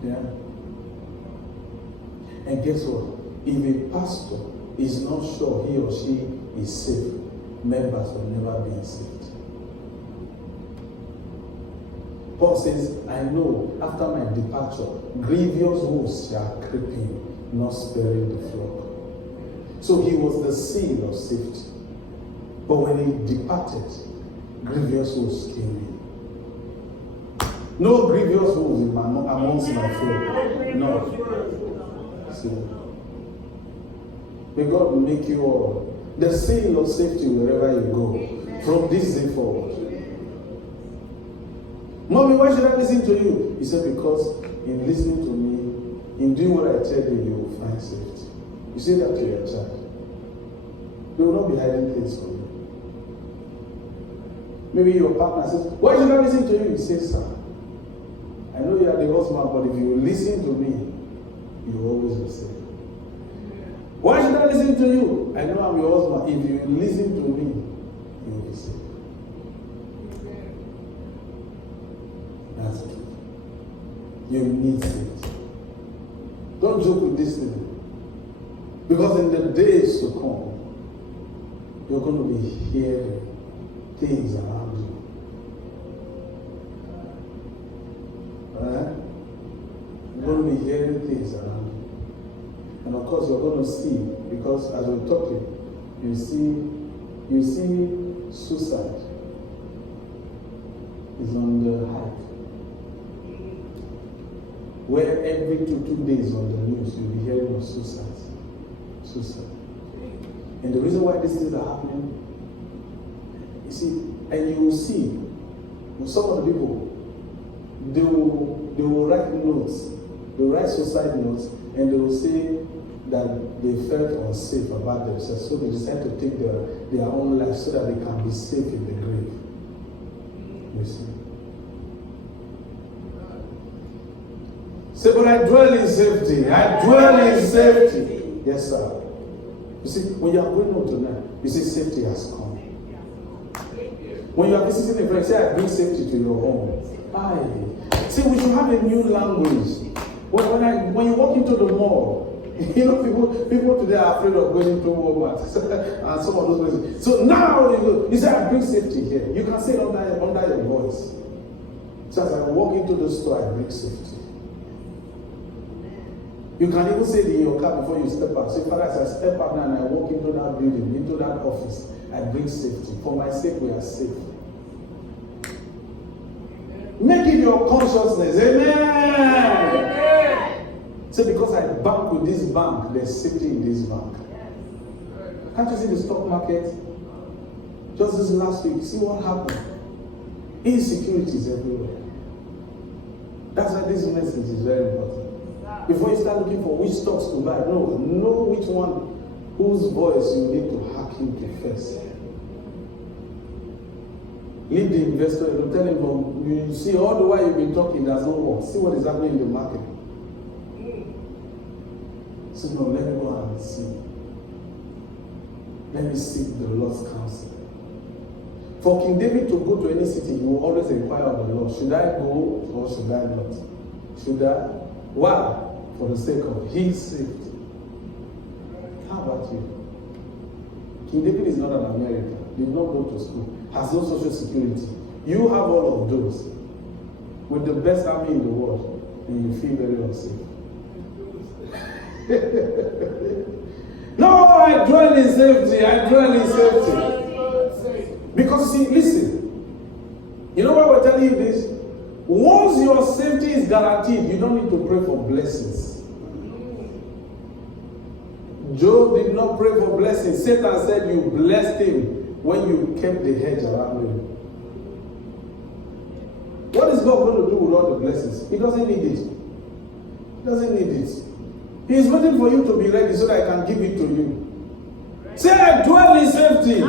Yeah. And guess what? If a pastor is not sure he or she is safe, members will never be saved. Paul says, I know after my departure, grievous wolves shall creep in, not sparing the flock. So he was the seal of safety. But when he departed, grievous wolves came in. No grievous wolves amongst my flock. No. See. May God make you all the seal of safety wherever you go. From this day forward. Mommy, why should I listen to you? He said, because in listening to me, in doing what I tell you, you will find safety. You say that to your child. They will not be hiding things from you. Maybe your partner says, why should I listen to you? You say, sir, I know you are the husband, but if you listen to me, you will always be safe. Why should I listen to you? I know I'm your husband. If you listen to me, you will be safe. That's it. You need safety. Don't joke with this thing. Because in the days to come, you're going to be hearing things around you. Alright? You're going to be hearing things around you. And of course, you're going to see, because as we're talking, you see suicide is on the hike. Where every two days on the news, you'll be hearing of suicide. And the reason why these things are happening, you see, and you will see, with some of the people, they will write notes, they will write suicide notes, and they will say that they felt unsafe about themselves, so they decide to take their own life so that they can be safe in the grave. You see? Say, but I dwell in safety. I dwell in safety. Yes, sir. You see, when you are going home tonight, you see safety has come. When you are visiting a friend, say, I bring safety to your home. Aye. See, we should have a new language. When you walk into the mall, you know, people today are afraid of going into Walmart and some of those places. So now you say, I bring safety here. You can say it under your voice. So as I walk into the store, I bring safety. You can even say it in your car before you step out. Say, Father, as I step out now and I walk into that building, into that office, I bring safety. For my sake, we are safe. Make it your consciousness. Amen. Say, because I bank with this bank, there's safety in this bank. Can't you see the stock market? Just this last week, see what happened? Insecurities everywhere. That's why this message is very important. Before you start looking for which stocks to buy, know which one, whose voice you need to hearken to first. Leave the investor and tell him, you see, all the while you've been talking, does not work. See what is happening in the market. So no, let me go and see. Let me seek the Lord's counsel. For King David to go to any city, he will always inquire of the Lord. Should I go or should I not? Should I? Why? For the sake of his safety. How about you? King David is not an American. Did not go to school. Has no social security. You have all of those. With the best army in the world. And you feel very unsafe. No, I dwell in safety. I dwell in safety. Because see, listen. You know why we're telling you this? Once your safety is guaranteed, you don't need to pray for blessings. Job did not pray for blessing. Satan said you blessed him when you kept the hedge around him. What is God going to do with all the blessings? He doesn't need it. He doesn't need it. He is waiting for you to be ready so that I can give it to you. Say, I dwell in safety.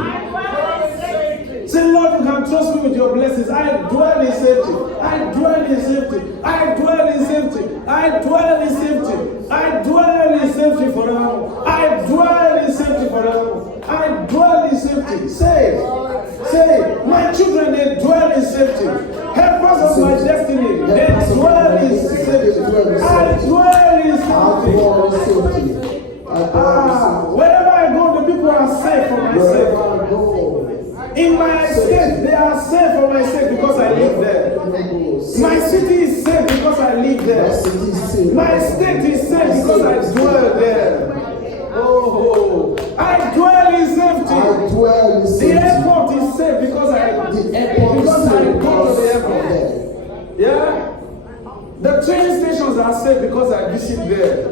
Say, Lord, you can trust me with your blessings. I dwell in safety. I dwell in safety. I dwell in safety. I dwell in safety. I dwell in safety forever. I dwell in safety forever. I dwell in safety. Say, my children, they dwell in safety. Helpers of my destiny, they dwell in safety. I dwell in safety. Wherever I go, the people are safe for my sake. In my state, they are safe for my sake because I live there. My city is safe because I live there. My state is safe because I dwell there. Oh, I dwell in safety. The airport is safe because I go to the airport. Yeah? The train stations are safe because I visit there.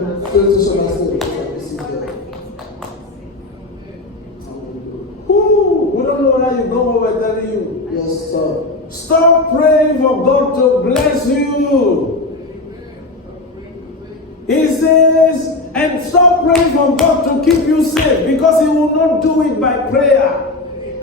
We don't know whether you go what we're telling you. Yes, sir. Stop praying for God to bless you. He says, and stop praying for God to keep you safe because He will not do it by prayer.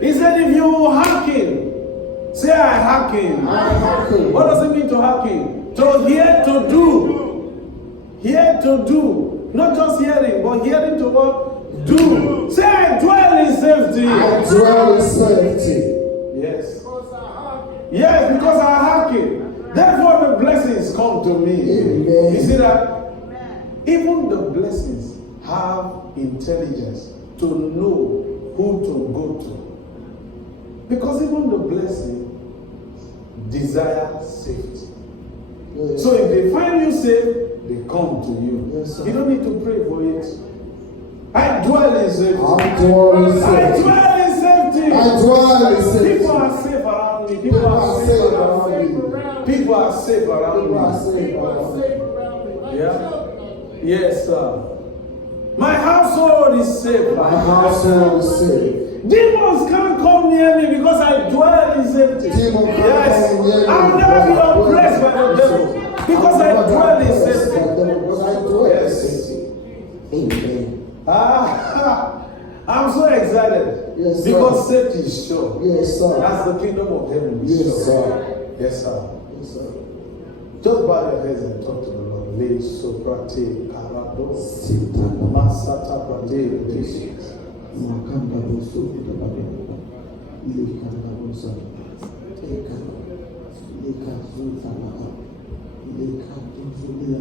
He said, if you hearken, say I hearken. What does it mean to hearken? To hear, to do. Hear to do. Not just hearing, but hearing to what? Do. Say I dwell in safety. I dwell in safety. Yes. Yes, because I hearken. Therefore the blessings come to me. Amen. You see that? Even the blessings have intelligence to know who to go to. Because even the blessing desire safety. Yes. So if they find you safe, they come to you. Yes, sir. You don't need to pray for it. I dwell in safety. I dwell in safety. I dwell in safety. I dwell in safety. People are safe around me. People are safe around me. People are safe around me. Yeah. Yes, sir. My household is safe. My household is safe. Demons can't come near me because I dwell in safety. Yes. I'll never be oppressed by the devil because I dwell in safety. Yes. Amen. I'm so excited. Yes, because safety is sure. Yes, sir. That's the kingdom of heaven. Is Yes, sure. sir. Yes, sir. Yes, sir. Just bow your heads and talk to the Lord. Lay soprate karado Sitana. masata prate. Makanda bosu itababe. Likanda bosa. Eka. Lika zutana. Lika tuzulila.